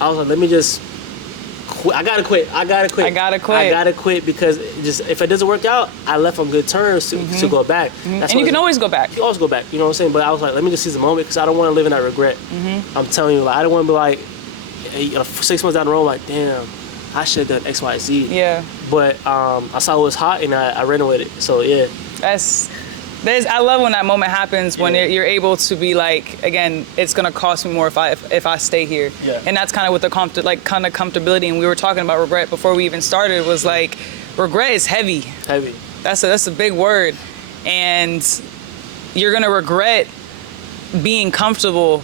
I was like, let me just quit. I gotta quit because if it doesn't work out, I left on good terms to go back. And you can always go back. You always go back. You know what I'm saying? But I was like, let me just seize the moment because I don't want to live in that regret. I'm telling you, like I don't want to be like 6 months down the road, like damn, I should have done X, Y, Z. Yeah. But I saw it was hot and I ran with it. So yeah. I love when that moment happens when you're able to be like, again, it's gonna cost me more if I stay here. Yeah. And that's kind of with the kind of comfortability. And we were talking about regret before we even started. Was like, regret is heavy. Heavy. That's a big word, and you're gonna regret being comfortable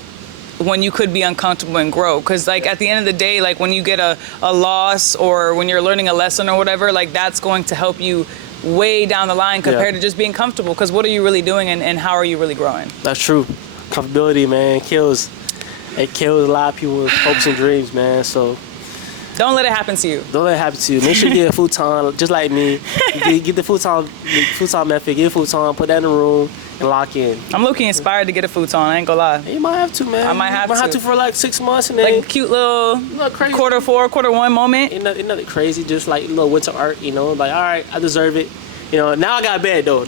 when you could be uncomfortable and grow. Because like at the end of the day, like when you get a loss or when you're learning a lesson or whatever, like that's going to help you way down the line compared to just being comfortable. Because what are you really doing and how are you really growing? That's true. Comfortability, man, kills a lot of people's hopes and dreams, man. So don't let it happen to you. Make sure you get a futon, just like me. Get the futon method, get a futon, put that in the room, and lock in. I'm looking inspired to get a futon, I ain't gonna lie. You might have to, man. I might have to for like 6 months and then like a cute little quarter one moment. Ain't nothing crazy, just like little winter art, you know, like all right, I deserve it. You know, now I got a bed though.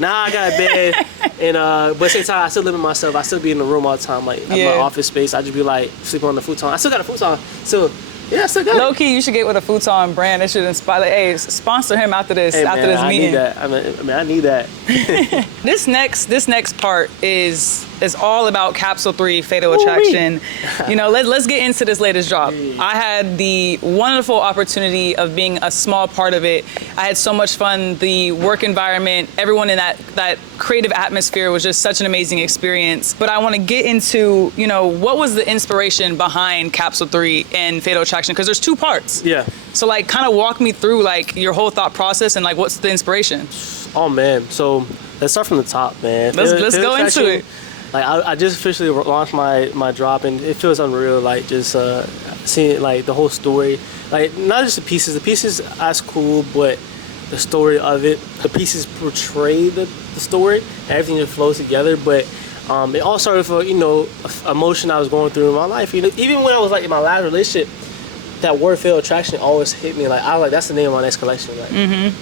And but at the same time, I still live in myself. I still be in the room all the time, like my office space. I just be like sleeping on the futon. I still got a futon. So yeah, I still got Low key, you should get with a futon brand. It should inspire. Like, hey, sponsor him after this. Hey, after man, this meeting. I need that. I need that. This next part is all about Capsule 3 Fatal Attraction. You know, let's get into this latest drop. I had the wonderful opportunity of being a small part of it. I had so much fun. The work environment, everyone in that creative atmosphere was just such an amazing experience. But I want to get into, you know, what was the inspiration behind Capsule 3 and Fatal Attraction? Because there's 2 parts. Yeah. So like kind of walk me through like your whole thought process and like what's the inspiration? Oh man, so let's start from the top, man. Let's go into it. Like I just officially launched my drop, and it feels unreal. Like just seeing like the whole story, like not just the pieces. The pieces that's cool, but the story of it, the pieces portray the story, and everything just flows together. But it all started with emotion I was going through in my life. You know, even when I was like in my last relationship, that word fatal attraction always hit me. Like I was like, that's the name of my next collection. Like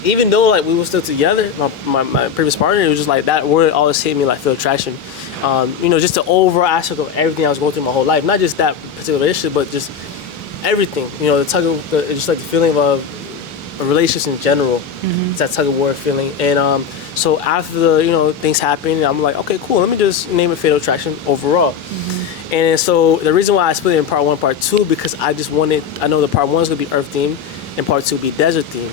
even though like we were still together, my previous partner, it was just like that word always hit me like fatal attraction. You know, just the overall aspect of everything I was going through my whole life, not just that particular relationship, but just everything. You know, just like the feeling of a relationship in general. It's that tug of war feeling. And so after things happen, I'm like, okay, cool. Let me just name it Fatal Attraction overall. And so the reason why I split it in part 1, part 2, because I know the part 1 is gonna be Earth themed, and part 2 will be Desert themed.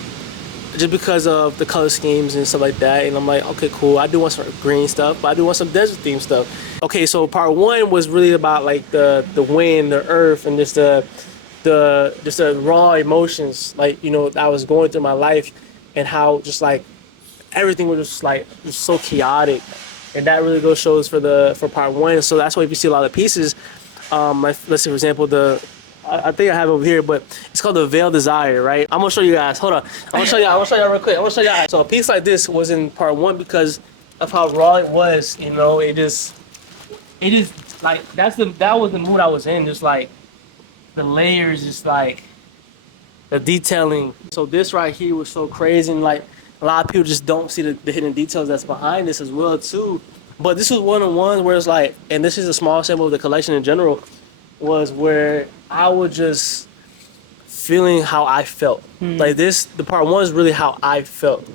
Just because of the color schemes and stuff like that. And I'm like, okay, cool. I do want some green stuff, but I do want some desert themed stuff. Okay, so part 1 was really about like the wind, the earth, and just the raw emotions, like, that I was going through my life, and how just like everything was just so chaotic. And that really goes shows for part 1. So that's why if you see a lot of pieces, like, let's say for example I think I have it over here, but it's called the Veiled Desire, right? I'm gonna show you guys. Hold on. I'm gonna show y'all real quick. I'm gonna show y'all. So a piece like this was in part 1 because of how raw it was. It just like that was the mood I was in. Just like the layers, just like the detailing. So this right here was so crazy, and like a lot of people just don't see the hidden details that's behind this as well too. But this was one of the ones where it's like, and this is a small sample of the collection in general, was where I was just feeling how I felt. Like the part 1 is really how I felt.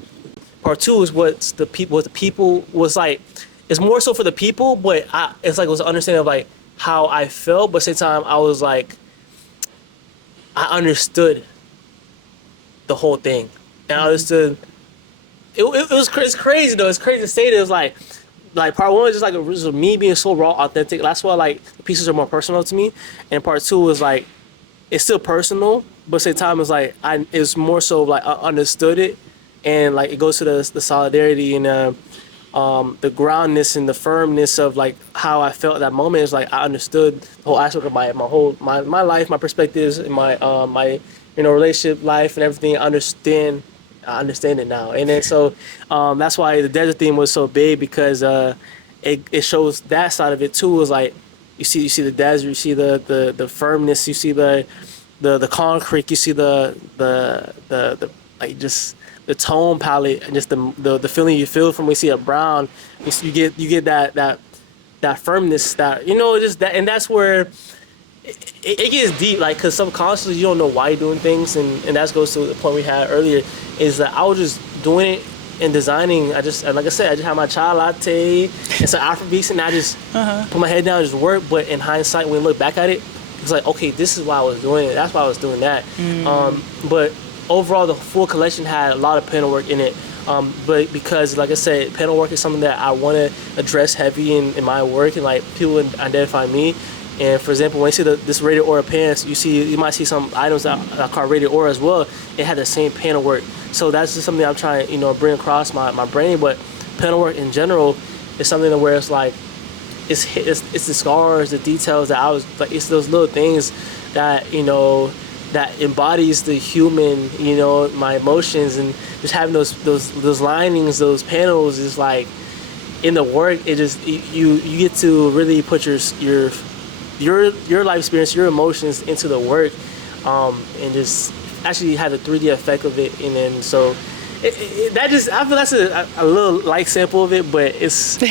Part 2 is what the people was like. It's more so for the people, but it's like it was an understanding of like how I felt, but at the same time I was like, I understood the whole thing, and I understood. It's crazy though. It's crazy to say that. It was like part 1 was just like it was me being so raw, authentic. That's why like the pieces are more personal to me. And part 2 was like it's still personal, but at the same time it's like it's more so like I understood it, and like it goes to the solidarity and the groundness and the firmness of like how I felt at that moment. Is like I understood the whole aspect of my life, my perspectives, and my relationship life and everything. I understand it now. And then so that's why the desert theme was so big, because it shows that side of it too. Is like you see the desert, you see the firmness, you see the concrete, you see the like just the tone palette, and just the feeling you feel from when you see a brown. You get that firmness, that just that, and that's where it gets deep, like, because subconsciously you don't know why you're doing things, and that goes to the point we had earlier, is that I was just doing it and designing. Like I said, I just had my chai latte and some Afrobeats, and I just put my head down and just work. But in hindsight, when we look back at it, it's like, okay, this is why I was doing it. That's why I was doing that. But overall, the full collection had a lot of panel work in it. But because, like I said, panel work is something that I want to address heavy in my work, and like people identify me. And for example, when you see this Rated Aura pants, you might see some items that are called Rated Aura as well. It had the same panel work. So that's just something I'm trying to bring across my brain. But panel work in general is something where it's like it's the scars, the details that I was like, it's those little things that that embodies the human, my emotions, and just having those linings, those panels is like in the work. It just you get to really put your life experience, your emotions into the work, and just actually have the 3D effect of it. And then so that just, I feel that's a little light sample of it, but it's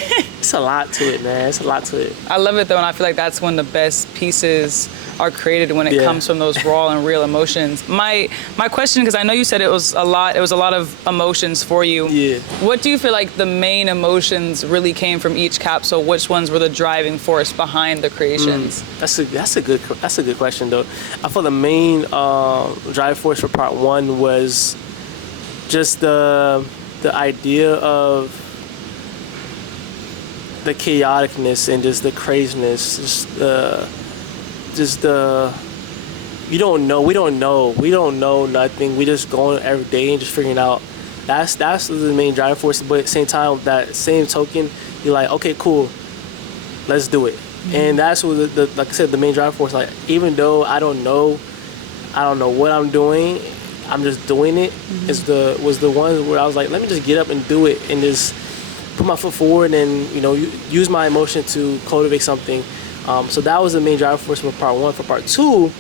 a lot to it, man. It's a lot to it. I love it though, and I feel like that's when the best pieces are created, when it comes from those raw and real emotions. My question, because I know you said it was a lot of emotions for you. Yeah. What do you feel like the main emotions really came from each capsule? Which ones were the driving force behind the creations? That's a good question though. I thought the main driving force for part 1 was just the idea of the chaoticness and just the craziness, we don't know nothing. We just going every day and just figuring out. That's the main driving force. But at the same time, that same token, you're like, okay, cool, let's do it. And that's what like I said, the main driving force. Like, even though I don't know what I'm doing, I'm just doing it. Was the one where I was like, let me just get up and do it and just put my foot forward and use my emotion to cultivate something. So that was the main driving force for part 1. For part 2,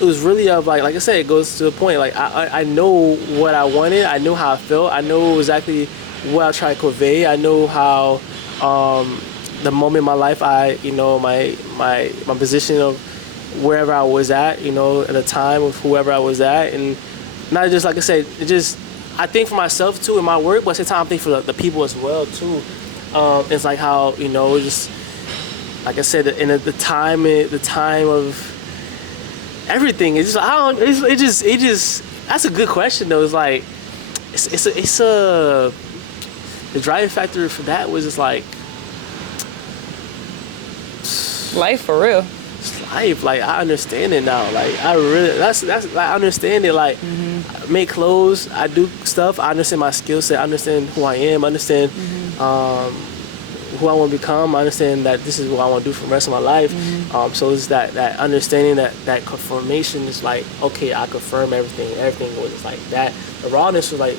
it was really of like I said, it goes to the point. Like I know what I wanted. I knew how I felt. I know exactly what I tried to convey. I know how the moment in my life, my position of wherever I was at, at the time of whoever I was at, and not just like I said, I think for myself too in my work, but at the same time I think for the people as well too. It's like how just. Like I said, in the time of everything, it's just that's a good question though. It's like the driving factor for that was just like Life for real. It's life. Like, I understand it now. Like, I really that's I understand it. Like, I make clothes, I do stuff, I understand my skill set, I understand who I am, I understand who I want to become. I understand that this is what I want to do for the rest of my life. So it's that understanding, that confirmation is like, okay, I confirm everything. Everything was just like that. The rawness was like,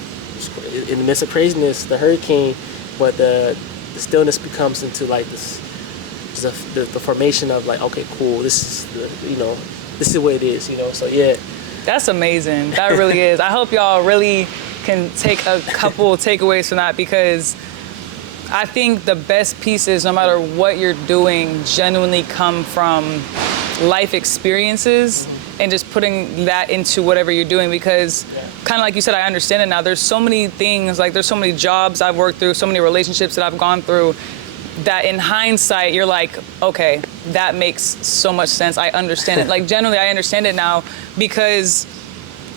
in the midst of craziness, the hurricane, but the stillness becomes into like this, the formation of like, okay, cool, this is the way it is, so yeah. That's amazing. That really is. I hope y'all really can take a couple takeaways from that, because I think the best pieces, no matter what you're doing, genuinely come from life experiences and just putting that into whatever you're doing. Because kind of like you said, I understand it now. There's so many things, like there's so many jobs I've worked through, so many relationships that I've gone through, that in hindsight, you're like, okay, that makes so much sense. I understand it. Like, generally, I understand it now, because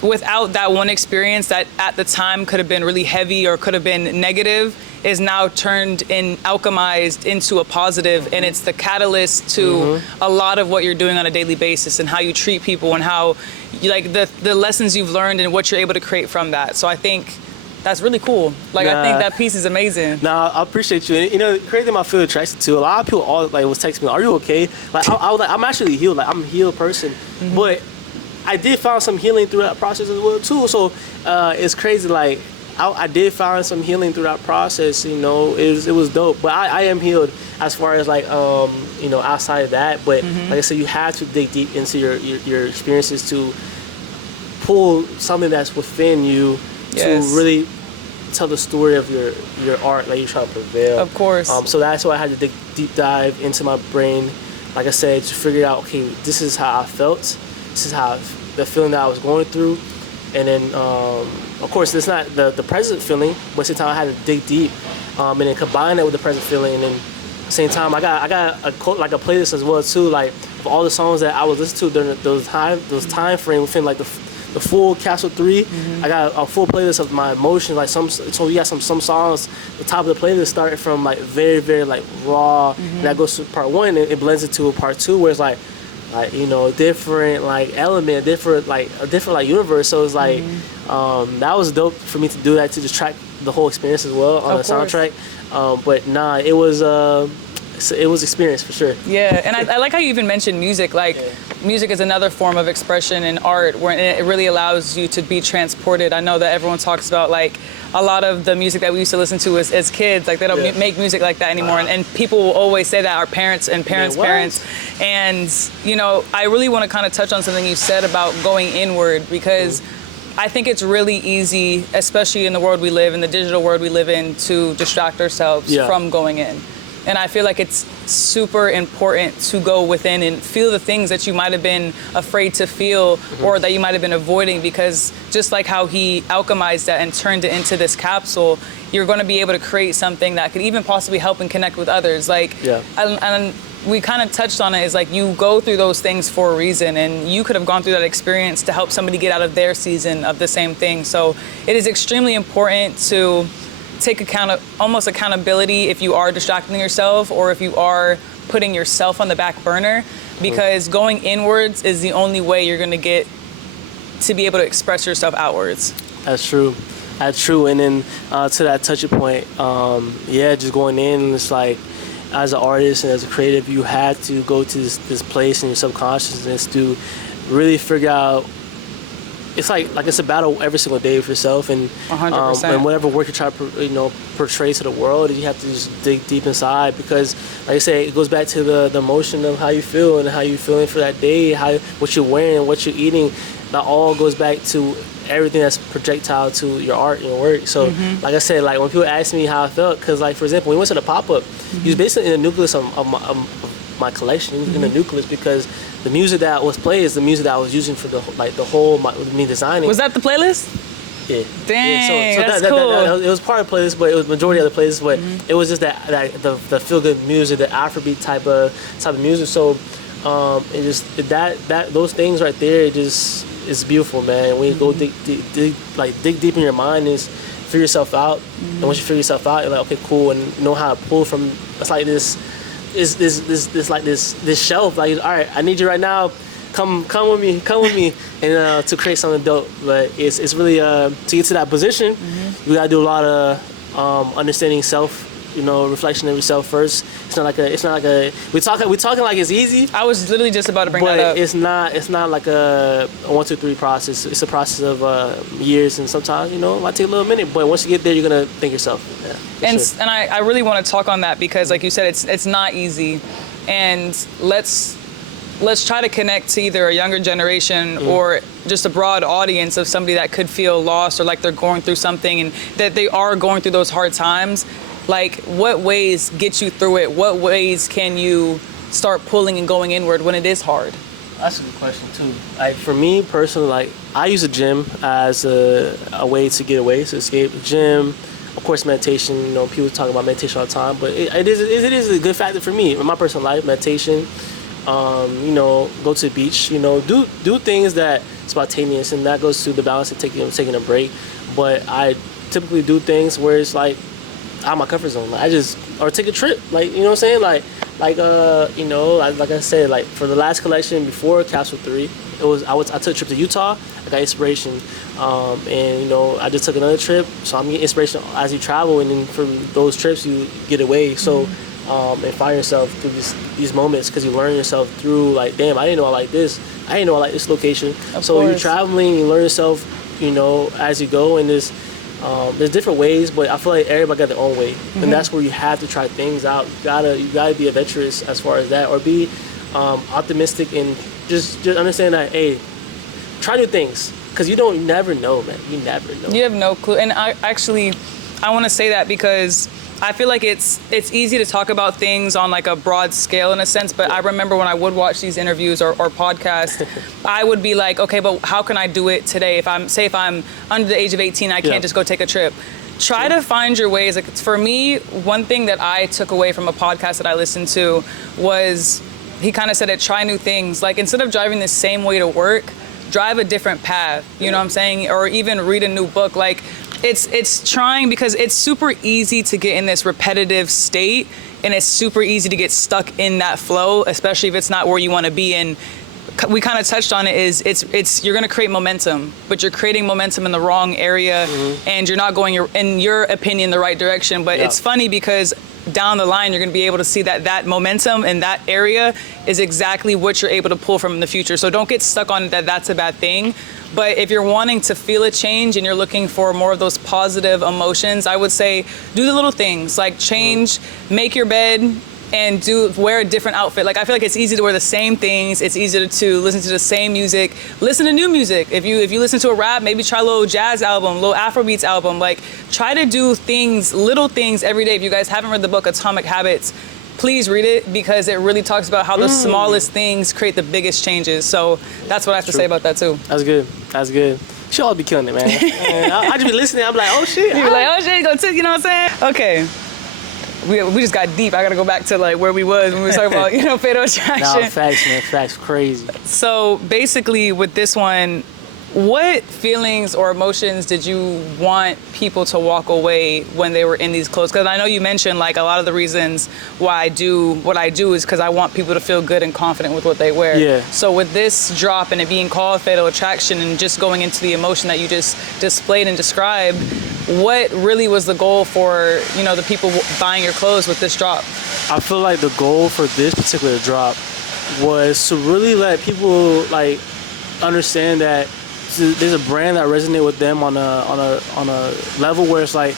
without that one experience that at the time could have been really heavy or could have been negative, is now turned and alchemized into a positive, and it's the catalyst to a lot of what you're doing on a daily basis, and how you treat people, and how like the lessons you've learned and what you're able to create from that. So I think that's really cool. Like, I think that piece is amazing. Nah, I appreciate you. And, crazy thing I feel attracted to. A lot of people was texting me, "Are you okay?" Like, I was like, I'm actually healed. Like, I'm a healed person, but I did find some healing through that process as well too. So it's crazy. Like, I did find some healing through that process. It was dope. But I am healed as far as like outside of that. But like I said, you have to dig deep into your experiences to pull something that's within you to really tell the story of your art that you're trying to prevail. Of course. So that's why I had to dig deep dive into my brain. Like I said, to figure out, okay, this is how I felt. This is how the feeling that I was going through. And then, of course, it's not the present feeling, but at the same time I had to dig deep, and then combine that with the present feeling. And then at the same time, I got a playlist as well too, like of all the songs that I was listening to during those time frame within like the full Capsule 3. I got a full playlist of my emotions. Like so we got some songs. The top of the playlist started from like very, very like raw, and that goes to part 1, and it blends into a part 2 where it's like different like element, different like universe. So it's like that was dope for me to do that, to just track the whole experience as well on the soundtrack. But nah, it was experience for sure. Yeah, and I like how you even mentioned music. Like, music is another form of expression in art, where it really allows you to be transported. I know that everyone talks about like a lot of the music that we used to listen to as kids, like they don't make music like that anymore. And people will always say that, our parents and parents' parents. And I really want to kind of touch on something you said about going inward, because I think it's really easy, especially in the world we live, in the digital world we live in, to distract ourselves from going in. And I feel like it's super important to go within and feel the things that you might have been afraid to feel or that you might have been avoiding, because just like how he alchemized that and turned it into this capsule, you're going to be able to create something that could even possibly help and connect with others. Like, and we kind of touched on it, is like you go through those things for a reason, and you could have gone through that experience to help somebody get out of their season of the same thing. So it is extremely important to take almost accountability if you are distracting yourself or if you are putting yourself on the back burner, because going inwards is the only way you're going to get to be able to express yourself outwards. That's true. That's true. And then to that touching point, just going in, it's like, as an artist and as a creative, you had to go to this place in your subconsciousness to really figure out. It's like it's a battle every single day with yourself, and 100%. And whatever work you try to portray to the world, you have to just dig deep inside, because, like I say, it goes back to the emotion of how you feel and how you're feeling for that day, what you're wearing, what you're eating. That all goes back to everything that's projectile to your art and your work. So, like I said, like when people ask me how I felt, because like for example, when we went to the pop-up, he was basically in the nucleus of my collection, in the nucleus, because the music that was played is the music that I was using for me designing. Was that the playlist? Yeah. Dang, so that's cool. it was part of the playlist, but it was majority of the playlist. But it was just that the feel good music, the Afrobeat type of music. So it just those things right there, it's beautiful, man. When you go dig deep in your mind, is figure yourself out. And once you figure yourself out, you're like, okay, cool, and know how to pull from. It's like this shelf. Like, all right, I need you right now. Come with me, and to create something dope. But it's really to get to that position, we gotta do a lot of understanding self. Reflection of yourself first. It's not like a. We talking like it's easy. I was literally just about to bring that up. But it's not like a 1, 2, 3 process. It's a process of years, and sometimes it might take a little minute. But once you get there, you're gonna think yourself. Yeah, and I really want to talk on that, because like you said, it's not easy, and let's try to connect to either a younger generation or just a broad audience of somebody that could feel lost or like they're going through something and that they are going through those hard times. Like, what ways get you through it? What ways can you start pulling and going inward when it is hard? That's a good question too. Like for me personally, like I use a gym as a way to get away, to escape. Gym, of course, meditation. People talk about meditation all the time, but it is a good factor for me in my personal life. Meditation. Go to the beach. Do things that spontaneous, and that goes to the balance of taking a break. But I typically do things where it's like out of my comfort zone. Or take a trip, like, what I'm saying, like I said, like for the last collection before Capsule 3, I took a trip to Utah. I got inspiration, and I just took another trip, so I'm getting inspiration as you travel, and then from those trips you get away. So and find yourself through these moments, because you learn yourself through, like, damn, I didn't know I like this. I didn't know I like this location. So you're traveling, you learn yourself, as you go, and there's different ways, but I feel like everybody got their own way, and that's where you have to try things out. You gotta be adventurous as far as that, or be optimistic, and just understand that, hey, try new things, because you never know, man. You never know. You have no clue. And I want to say that because I feel like it's easy to talk about things on like a broad scale in a sense, but I remember when I would watch these interviews or podcasts, I would be like, okay, but how can I do it today? If I'm under the age of 18, I can't just go take a trip. Try to find your ways. Like, for me, one thing that I took away from a podcast that I listened to was, he kind of said it, try new things. Like, instead of driving the same way to work, drive a different path, you know what I'm saying? Or even read a new book. Like, it's trying, because it's super easy to get in this repetitive state, and it's super easy to get stuck in that flow, especially if it's not where you want to be. And we kind of touched on it, is you're going to create momentum, but you're creating momentum in the wrong area, and you're not going in your opinion the right direction. But it's funny, because down the line you're going to be able to see that momentum in that area is exactly what you're able to pull from in the future. So don't get stuck on that's a bad thing. But if you're wanting to feel a change and you're looking for more of those positive emotions, I would say do the little things, like change, make your bed, and wear a different outfit. Like I feel like it's easy to wear the same things. It's easy to listen to the same music. Listen to new music. If you listen to a rap, maybe try a little jazz album, little Afrobeats album. Like try to do things, little things every day. If you guys haven't read the book Atomic Habits, please read it because it really talks about how the smallest things create the biggest changes. So that's what I have to say about that too. That's good. That's good. She all be killing it, man. And I just be listening. I'm like, oh shit. You be like, oh shit, you know what I'm saying? Okay. We just got deep. I gotta go back to like where we was when we was talking about, fatal attraction. Nah, facts, man. Facts, crazy. So basically with this one, what feelings or emotions did you want people to walk away when they were in these clothes? Because I know you mentioned like a lot of the reasons why I do what I do is because I want people to feel good and confident with what they wear. Yeah. So with this drop and it being called Fatal Attraction and just going into the emotion that you just displayed and described, what really was the goal for, the people buying your clothes with this drop? I feel like the goal for this particular drop was to really let people like understand that there's a brand that resonates with them on a level where it's like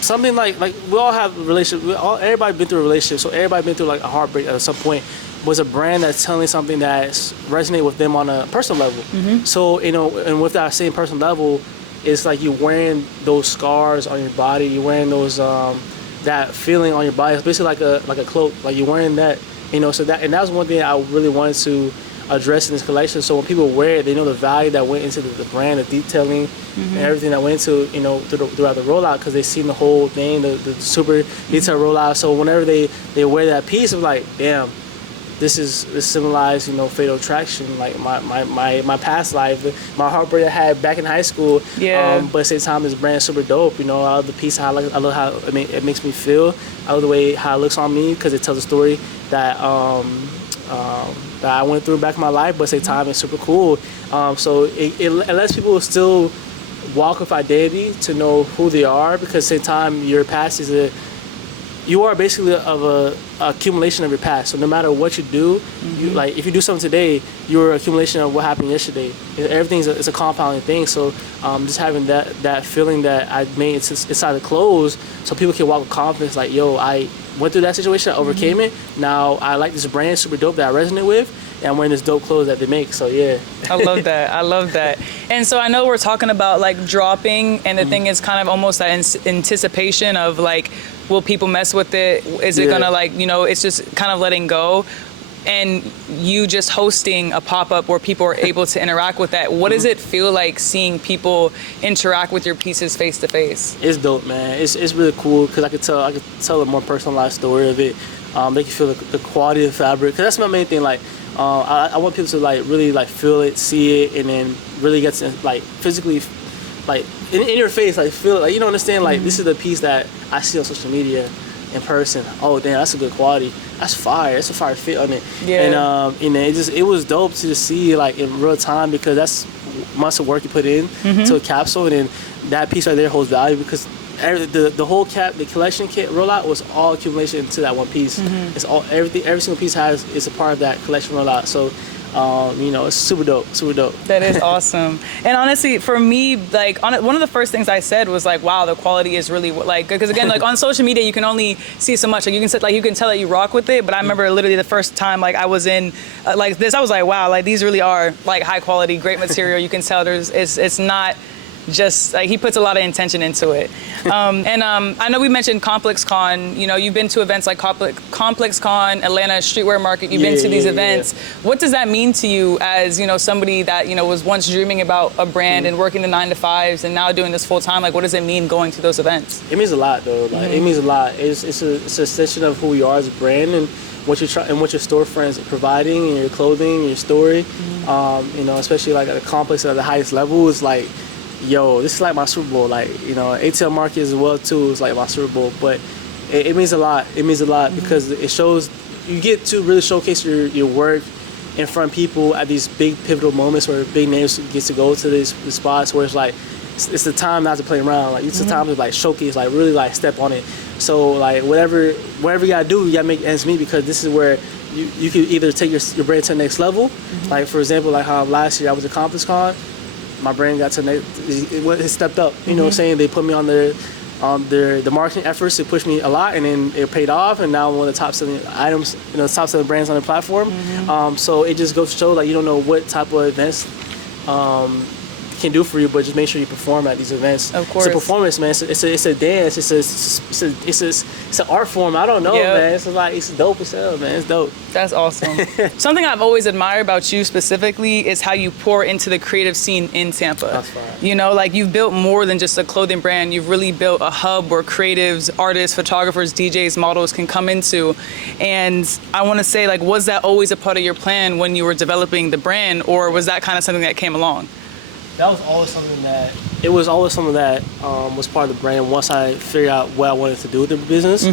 something like we all have a relationship. Everybody been through a relationship, so everybody been through like a heartbreak at some point. Was a brand that's telling something that resonates with them on a personal level. Mm-hmm. So and with that same personal level, it's like you're wearing those scars on your body. You're wearing those that feeling on your body. It's basically like a cloak. Like you're wearing that. So that was one thing I really wanted to address in this collection. So when people wear it, they know the value that went into the brand, the detailing, and everything that went into throughout the rollout, because they seen the whole thing, the super detailed rollout. So whenever they wear that piece, it's like, damn, this symbolized fatal attraction, like my past life, my heartbreak I had back in high school. Yeah. But at the same time, this brand is super dope. I love the piece. I love how it makes me feel. I love the way how it looks on me, because it tells a story that that I went through back in my life, but at the same time, it's super cool. So it lets people still walk with identity to know who they are, because at the same time, your past you are basically of a accumulation of your past. So no matter what you do, you like if you do something today, you're an accumulation of what happened yesterday. Everything's it's a compounding thing. So just having that feeling that I made inside the clothes, so people can walk with confidence. Like, yo, I went through that situation, I overcame it. Now I like this brand, super dope, that I resonate with, and I'm wearing this dope clothes that they make. So yeah. I love that. And so I know we're talking about like dropping, and the thing is kind of almost that anticipation of like, will people mess with it? Is it gonna like, it's just kind of letting go. And you just hosting a pop-up where people are able to interact with that. What does it feel like seeing people interact with your pieces face to face? It's dope, man. It's really cool, because I could tell a more personalized story of it. They can feel the quality of the fabric, because that's my main thing. Like, I want people to like really like feel it, see it, and then really get to like physically, like in your face, like feel it, like understand, like this is the piece that I see on social media. In person, oh damn, that's a good quality. That's fire. That's a fire fit on it. Yeah. And it was dope to just see like in real time, because that's months of work you put in to a capsule, and then that piece right there holds value, because the whole the collection kit rollout was all accumulation into that one piece. It's all every single piece is a part of that collection rollout. So it's super dope. That is awesome. And honestly, for me, like one of the first things I said was like, wow, the quality is really like, because again, like on social media, you can only see so much. Like you can tell that you rock with it. But I remember literally the first time like I was in like this, I was like, wow, like these really are like high quality, great material. You can tell it's not just like he puts a lot of intention into it. I know we mentioned Complex Con. You've been to events like Complex Con, Atlanta Streetwear Market. You've been to these events. What does that mean to you as somebody that was once dreaming about a brand and working the 9 to 5s and now doing this full time? Like, what does it mean going to those events? It means a lot, though. Like it means a lot. It's an extension of who you are as a brand, and what your storefronts are providing, and your clothing, and your story. Especially like at a complex at the highest level, is like, yo, this is like my Super Bowl. Like, ATL Market as well too is like my Super Bowl. But it means a lot. It means a lot because it shows you get to really showcase your work in front of people at these big pivotal moments where big names get to go to these spots where it's like it's the time not to play around. Like it's the time to like showcase, like really like step on it. So like whatever you gotta do, you gotta make ends meet, because this is where you can either take your brand to the next level. Like for example, like how last year I was at Complex Con. My brand got to it stepped up. You know what I'm saying? They put me on their the marketing efforts, it pushed me a lot, and then it paid off, and now I'm one of the top selling items, top selling brands on the platform. So it just goes to show, like, you don't know what type of events can do for you, but just make sure you perform at these events. Of course. It's a performance, man. It's a dance. It's an art form. I don't know, man. It's dope as hell, man. It's dope. That's awesome. Something I've always admired about you specifically is how you pour into the creative scene in Tampa. That's fine. You know, like, you've built more than just a clothing brand. You've really built a hub where creatives, artists, photographers, DJs, models can come into. And I want to say, like, was that always a part of your plan when you were developing the brand, or was that kind of something that came along? That was always something that was part of the brand. Once I figured out what I wanted to do with the business,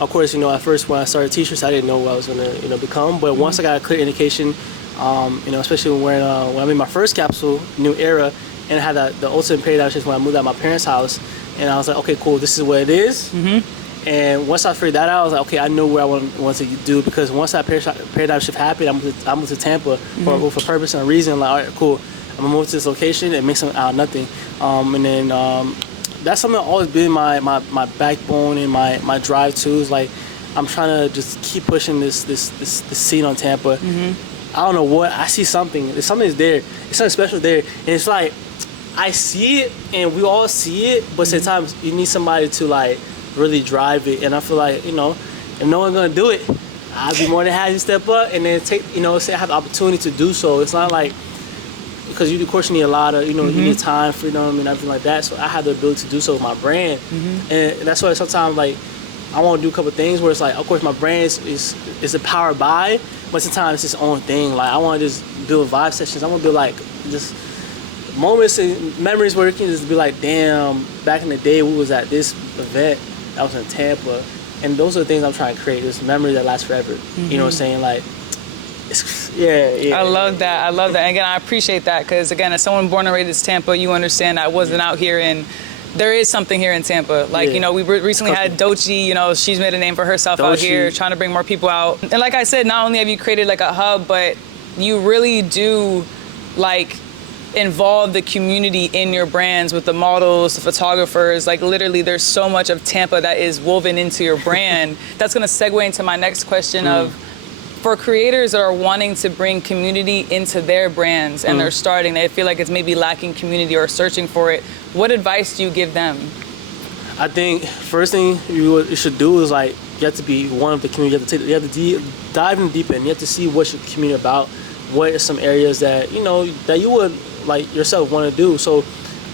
of course, at first when I started t-shirts, I didn't know what I was gonna, become. But once I got a clear indication, especially when I made my first capsule, New Era, and I had the ultimate paradigm shift when I moved out of my parents' house, and I was like, okay, cool, this is what it is. And once I figured that out, I was like, okay, I know where I want to do, because once that paradigm shift happened, I moved to Tampa for purpose and a reason. Like, all right, cool, I'm gonna move to this location and make something out of nothing. And then that's something that's always been my backbone and my drive too. Is like, I'm trying to just keep pushing this scene on Tampa. I don't know what, I see something. There's something there. There's something special there, and it's like, I see it and we all see it, but sometimes you need somebody to, like, really drive it. And I feel like, if no one's gonna do it, I'd be more than happy to step up and then say I have the opportunity to do so. It's not like, because you, of course, need a lot of, you need time, freedom, and everything like that. So I have the ability to do so with my brand. And that's why sometimes, like, I want to do a couple of things where it's like, of course, my brand is empowered by, but sometimes it's its own thing. Like, I want to just build vibe sessions. I want to build, like, just moments and memories where it can just be like, damn, back in the day, we was at this event that was in Tampa. And those are the things I'm trying to create, this memory that lasts forever. You know what I'm saying? Like, yeah. I love that. And again, I appreciate that, because, again, as someone born and raised in Tampa, you understand I wasn't out here, and there is something here in Tampa. Like, we recently had Dochi, she's made a name for herself out here, trying to bring more people out. And like I said, not only have you created, like, a hub, but you really do, like, involve the community in your brands with the models, the photographers. Like, literally, there's so much of Tampa that is woven into your brand. That's going to segue into my next question of, for creators that are wanting to bring community into their brands and they're starting, they feel like it's maybe lacking community or searching for it, what advice do you give them? I think first thing you should do is, like, you have to be one of the community. You have to dive in deep end. You have to see what's your community about. What are some areas that that you would, like, yourself want to do. So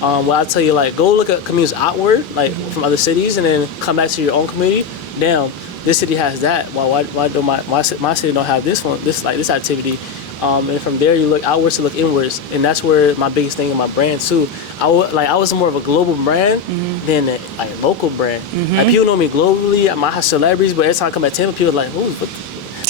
what I tell you, like, go look at communities outward, like, from other cities, and then come back to your own community. Damn, this city has that. Why don't my city don't have this one? This activity. And from there you look outwards to look inwards, and that's where my biggest thing in my brand too. I was more of a global brand than a local brand. Like, people know me globally. I might have celebrities, but every time I come at Tampa, people are like, "Who's?"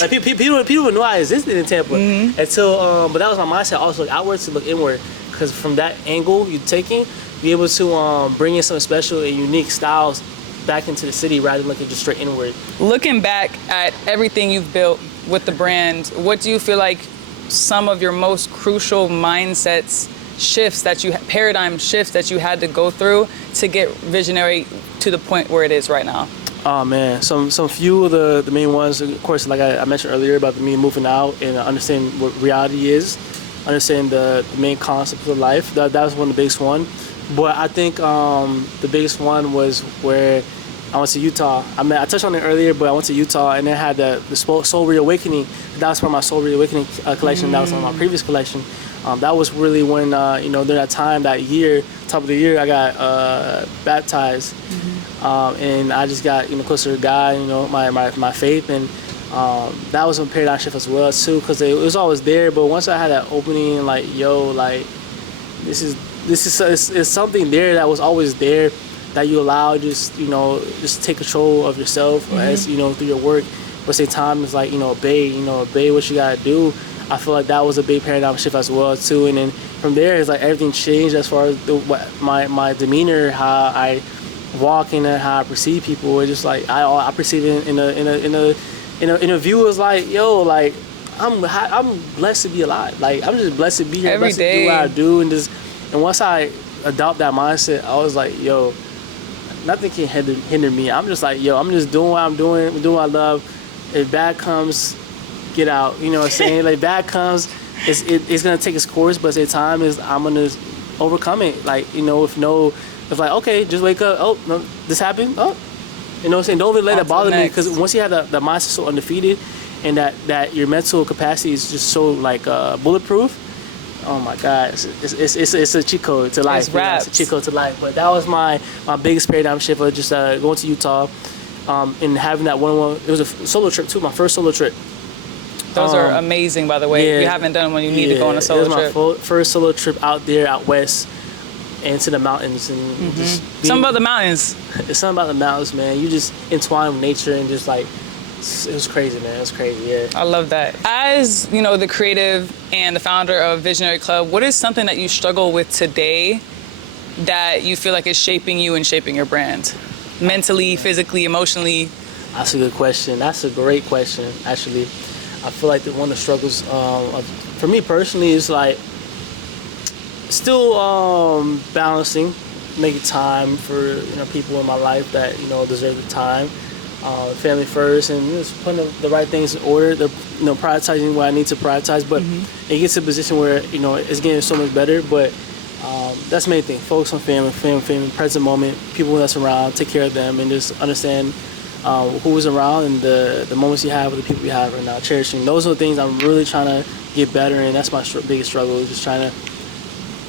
Like, people know I existed in Tampa until. But that was my mindset. Also, look outwards to look inward, because from that angle you're taking, be able to bring in some special and unique styles back into the city rather than looking just straight inward. Looking back at everything you've built with the brand, what do you feel like some of your most crucial mindsets paradigm shifts that you had to go through to get Visionary to the point where it is right now? Oh man, some few of the main ones, of course, like I mentioned earlier about me moving out and understanding what reality is, understanding the main concepts of life. That was one of the biggest one. But I think the biggest one was where I went to Utah. I touched on it earlier, but I went to Utah and it had the Soul Reawakening. That was from my Soul Reawakening collection. That was from my previous collection. That was really when, during that time, that year, top of the year, I got baptized. And I just got, closer to God, my faith. And that was a paradigm shift as well, too, because it was always there. But once I had that opening, like, this is something there that was always there, that you allow just take control of yourself as through your work, but at the same time it's like obey what you gotta do. I feel like that was a big paradigm shift as well too. And then from there it's like everything changed as far as my demeanor, how I walk and how I perceive people. It's just like I perceive it in a view as like, like I'm blessed to be alive. Like, I'm just blessed to be here, every blessed day. to do what I do, and once I adopt that mindset, I was like, nothing can hinder me. I'm just like, yo, I'm just doing what I'm doing what I love. If bad comes, get out. You know what I'm saying? Like bad comes, it's gonna take its course, but at the same time is I'm gonna overcome it. Like, you know, if like, okay, just wake up. Oh, no, this happened. Oh, you know what I'm saying? Don't even let it bother me, because once you have the mindset so undefeated, and that your mental capacity is just so like bulletproof. Oh my God, it's a cheat code to life. It's a cheat code to life. But that was my biggest paradigm shift of just going to Utah, and having that one-on-one. It was a solo trip too, my first solo trip. Those are amazing, by the way. Yeah, if you haven't done one, you need to go on a solo trip. It was my first solo trip out there, out west, into the mountains, and just something about the mountains. It's something about the mountains, man. You just entwine with nature, and just like, it was crazy, man. It was crazy, yeah. I love that. As, you know, the creative and the founder of Visionary Club, what is something that you struggle with today that you feel like is shaping you and shaping your brand? Mentally, physically, emotionally? That's a good question. That's a great question, actually. I feel like one of the struggles for me personally is like still balancing, making time for, you know, people in my life that, you know, deserve the time. Family first, and just putting the right things in order. You know, prioritizing what I need to prioritize. But it gets to a position where, you know, it's getting so much better. But that's the main thing. Focus on family, present moment, people that's around, take care of them, and just understand who's around and the moments you have with the people you have right now, cherishing. Those are the things I'm really trying to get better in. That's my biggest struggle, is just trying to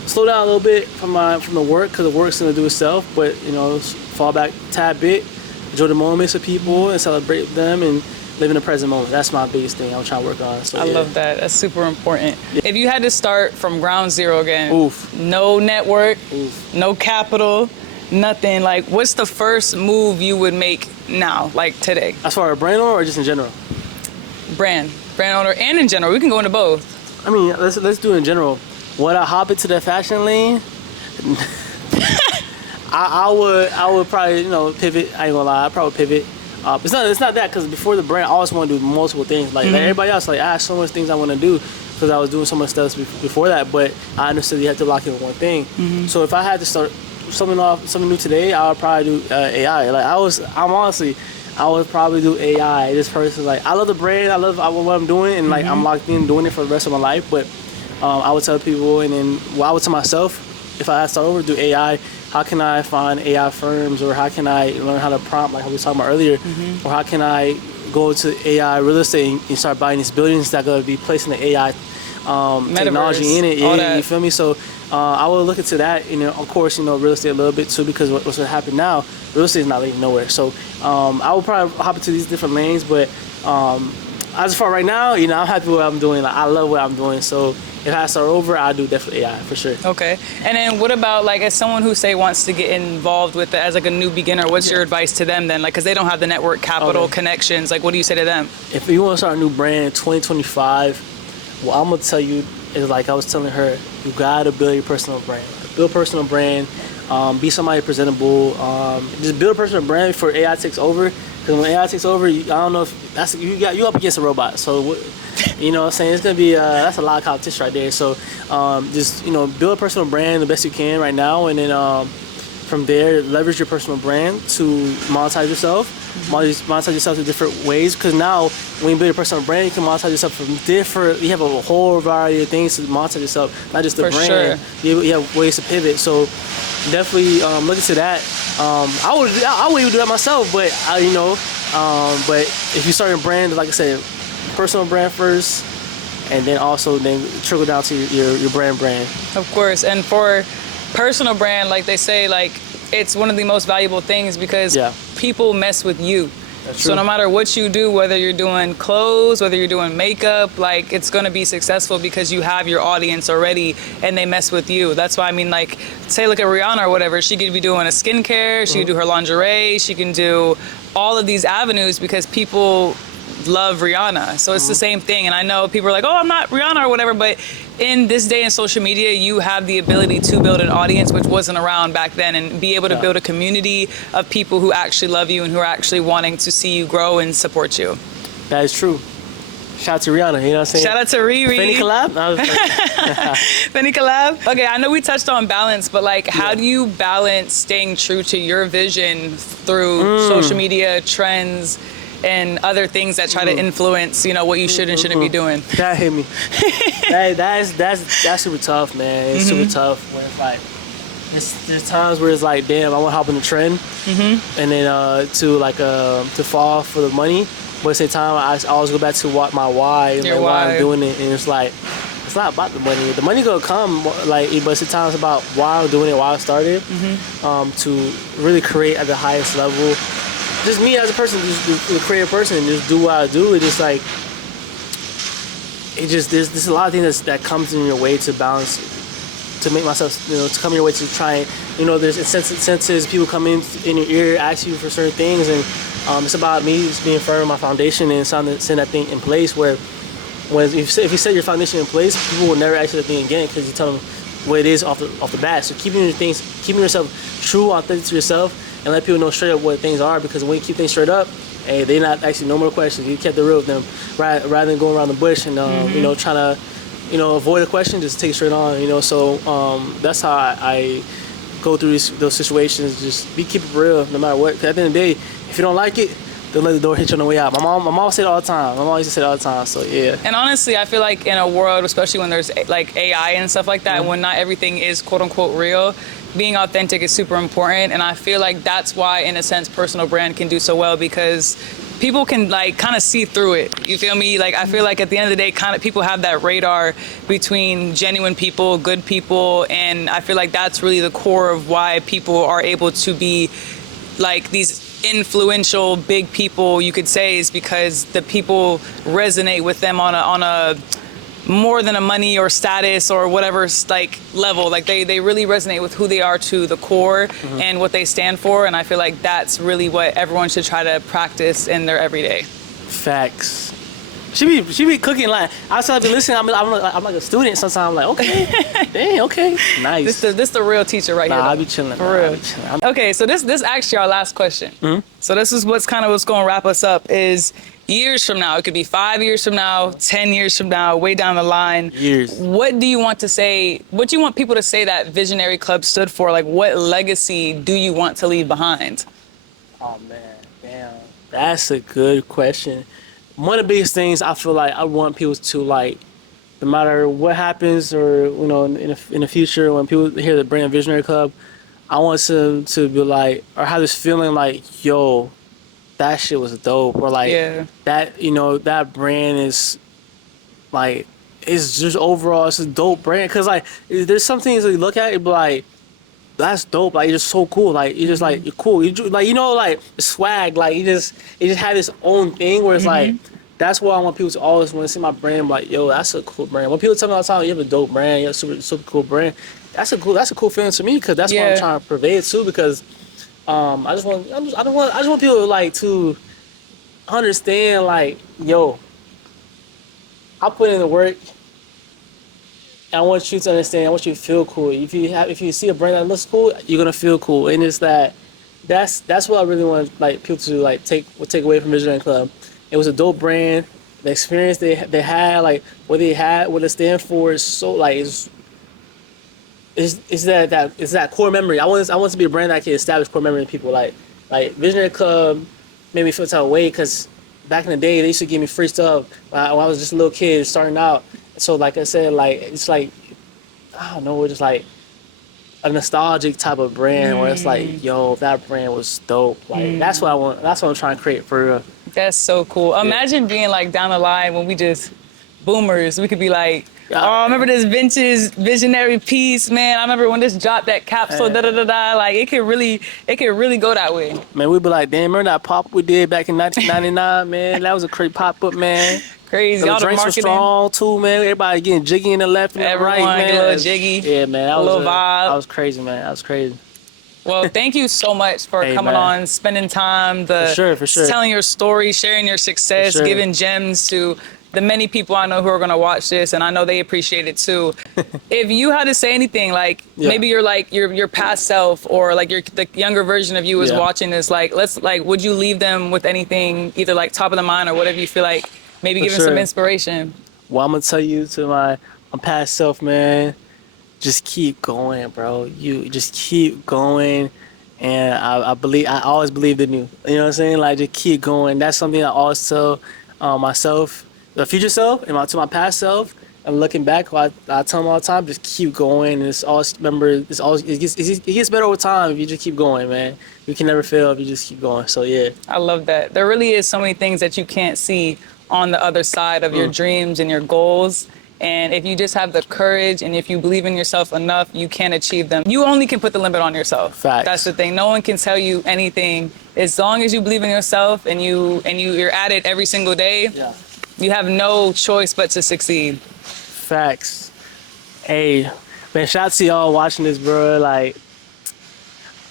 slow down a little bit from the work, because the work's going to do itself, but, you know, fall back a tad bit, enjoy the moments with people and celebrate them, and live in the present moment. That's my biggest thing I'm trying to work on. So, I love that. That's super important. Yeah. If you had to start from ground zero again, no network, no capital, nothing, like, what's the first move you would make now, like today? As far as brand owner or just in general? Brand owner and in general. We can go into both. I mean, let's do it in general. Would I hop into the fashion lane? I would probably, you know, pivot. I ain't gonna lie, I'd probably pivot. It's not that, because before the brand, I always want to do multiple things. Like everybody else, like I had so much things I want to do, because I was doing so much stuff before that. But I understood you have to lock in one thing. So if I had to start something new today, I would probably do AI. Like I would probably do AI. This person, like, I love the brand, I love what I'm doing, and like I'm locked in doing it for the rest of my life. But I would tell people, and then I would tell myself, if I had to start over, do AI. How can I find AI firms, or how can I learn how to prompt, like we were talking about earlier, or how can I go to AI real estate and start buying these buildings that are going to be placing the AI technology in it? Yeah, you feel me? So I would look into that, and of course, you know, real estate a little bit too, because what's going to happen now, real estate is not leading nowhere. So I would probably hop into these different lanes, but as far right now, you know, I'm happy with what I'm doing. Like, I love what I'm doing. So if I start over, I'll do definitely AI for sure. Okay. And then what about, like, as someone who, say, wants to get involved with it as like a new beginner, what's your advice to them then? Like, because they don't have the network capital connections. Like, what do you say to them? If you want to start a new brand in 2025, what I'm going to tell you is, like I was telling her, you got to build your personal brand. Build a personal brand. Be somebody presentable. Just build a personal brand before AI takes over. Because when AI takes over, I don't know if that's you up against a robot. So, you know what I'm saying? It's going to be, that's a lot of competition right there. So just, you know, build a personal brand the best you can right now. And then from there, leverage your personal brand to monetize yourself. Monetize yourself in different ways. Because now, when you build your personal brand, you can monetize yourself from you have a whole variety of things to monetize yourself. Not just the brand. Sure. You have ways to pivot. So definitely look into that. I would even do that myself, but but if you start a brand, like I said, personal brand first, and then trickle down to your brand. Of course, and for personal brand, like they say, like, it's one of the most valuable things, because people mess with you. So no matter what you do, whether you're doing clothes, whether you're doing makeup, like, it's going to be successful because you have your audience already and they mess with you. That's why, I mean, like, say look at Rihanna or whatever. She could be doing a skincare, she could do her lingerie, she can do all of these avenues because people love Rihanna. So it's the same thing. And I know people are like, oh, I'm not Rihanna or whatever, but in this day in social media, you have the ability to build an audience, which wasn't around back then, and be able to build a community of people who actually love you and who are actually wanting to see you grow and support you. That is true. Shout out to Rihanna, you know what I'm saying? Shout out to Riri. Any collab? Any collab? Okay, I know we touched on balance, but like, how do you balance staying true to your vision through social media trends and other things that try to influence, you know, what you should and shouldn't be doing? That hit me. That's super tough, man. It's super tough when it's like, there's times where it's like, damn, I want to hop on the trend, and then to fall for the money. But at the same time, I always go back to my why and like, why I'm doing it, and it's like, it's not about the money. The money gonna come, like, but at the time it's about why I'm doing it, why I started, to really create at the highest level. Just me as a person, just a creative person, and just do what I do. It just like, there's a lot of things that comes in your way to balance, to make myself, you know, to come your way to try and, you know, there's incentives, people come in your ear, ask you for certain things, and it's about me just being firm on my foundation and setting that thing in place where, if you set your foundation in place, people will never ask you that thing again because you tell them what it is off the bat. So keeping yourself true, authentic to yourself, and let people know straight up what things are, because when you keep things straight up, hey, they not actually no more questions. You kept it real with them, rather than going around the bush and you know, trying to, you know, avoid a question, just take it straight on, you know. So that's how I go through those situations. Just keep it real no matter what. 'Cause at the end of the day, if you don't like it, don't let the door hit you on the way out. My mom said it all the time. My mom used to say it all the time. So yeah. And honestly, I feel like in a world, especially when there's like AI and stuff like that, when not everything is quote unquote real, being authentic is super important. And I feel like that's why, in a sense, personal brand can do so well, because people can like kind of see through it. You feel me? Like, I feel like at the end of the day, kind of people have that radar between genuine people, good people, and I feel like that's really the core of why people are able to be like these influential big people, you could say, is because the people resonate with them on a more than a money or status or whatever like level. Like they really resonate with who they are to the core and what they stand for. And I feel like that's really what everyone should try to practice in their everyday. Facts. She be cooking like outside be listening. I'm like a student sometimes. I'm like, okay, dang, okay, nice. This the real teacher right here. I be chilling. For real. Okay, so this actually our last question. So this is what's going to wrap us up is years from now. It could be 5 years from now, 10 years from now, way down the line. Years. What do you want to say? What do you want people to say that Visionary Club stood for? Like, what legacy do you want to leave behind? Oh man, damn, that's a good question. One of the biggest things I feel like I want people to, like, no matter what happens, or you know, in the future when people hear the brand Visionary Club, I want them to be like, or have this feeling like, yo, that shit was dope, or like that, you know, that brand is like, it's just overall it's a dope brand, because like there's some things that you look at it be like, that's dope, like it's just so cool, like you just like, you're cool, like, you know, like swag, like it just have its own thing where it's like, that's why I want people to always want to see my brand, like, yo, that's a cool brand. When people tell me all the time, you have a dope brand, you have a super cool brand, that's a cool feeling to me, because that's what I'm trying to purvey it too, because I just want people like to understand, like, yo, I put in the work. I want you to understand. I want you to feel cool. If you see a brand that looks cool, you're gonna feel cool. And it's that's what I really want, like, people to like take away from Visionary Club. It was a dope brand. The experience they had, like what they stand for, is so like it's that core memory. I want to be a brand that can establish core memory in people. Like Visionary Club made me feel that way, because back in the day they used to give me free stuff when I was just a little kid starting out. So like I said, like it's like, I don't know, it's just like a nostalgic type of brand where it's like, yo, that brand was dope. Like that's what I want. That's what I'm trying to create for real. That's so cool. Imagine being like down the line when we just boomers. We could be like, oh, I remember this vintage visionary piece, man. I remember when this dropped that Capsule, Like it could really go that way. Man, we'd be like, damn, remember that pop we did back in 1999, man? That was a great pop up, man. Crazy. All the drinks marketing. were strong too, man. Everybody getting jiggy in the left and the right, man. Everyone get a little jiggy. Yeah, man. A little vibe. That was crazy, man. That was crazy. Well, thank you so much for coming on, spending time, for sure. telling your story, sharing your success, giving gems to the many people I know who are going to watch this, and I know they appreciate it too. If you had to say anything, like maybe you're like your past self, or like the younger version of you is watching this, like would you leave them with anything, either like top of the mind or whatever you feel like maybe For give him some sure. inspiration. Well, I'm gonna tell you to my past self, man. Just keep going, bro. You just keep going, and I always believed in you. You know what I'm saying? Like, just keep going. That's something I always tell myself, the future self, and to my past self. And looking back, I tell them all the time, just keep going. And it's always remember, it gets better over time if you just keep going, man. You can never fail if you just keep going. So yeah. I love that. There really is so many things that you can't see on the other side of your dreams and your goals. And if you just have the courage and if you believe in yourself enough, you can achieve them. You only can put the limit on yourself. Facts. That's the thing. No one can tell you anything. As long as you believe in yourself and you're at it every single day, Yeah. you have no choice but to succeed. Facts. Hey, man, shout out to y'all watching this, bro. Like,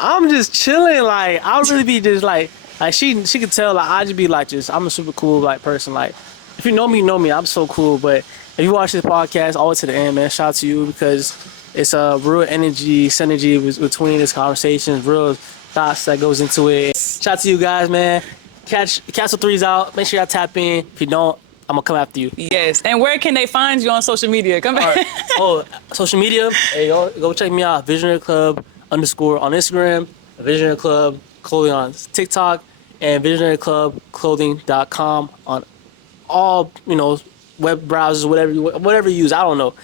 I'm just chilling. Like, I'll really be just like she could tell. Like, I just be like, I'm a super cool like person. Like, if you know me, you know me. I'm so cool. But if you watch this podcast all the way to the end, man, shout out to you because it's a real synergy between this conversation, real thoughts that goes into it. Shout out to you guys, man. Capsule 3's out. Make sure y'all tap in. If you don't, I'm gonna come after you. Yes. And where can they find you on social media? Come back. Right. Oh, social media. Hey, go check me out. Visionary Club _ on Instagram. Visionary Club Clothing on TikTok, and visionaryclubclothing.com on all web browsers, whatever you use. I don't know.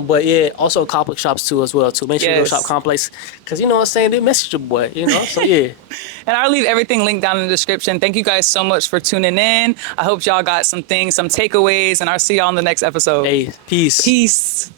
But yeah, also Complex shops too as well too. Make sure you go shop Complex because you know what I'm saying. They message your boy. So yeah. And I'll leave everything linked down in the description. Thank you guys so much for tuning in. I hope y'all got some takeaways, and I'll see y'all in the next episode. Hey, peace. Peace.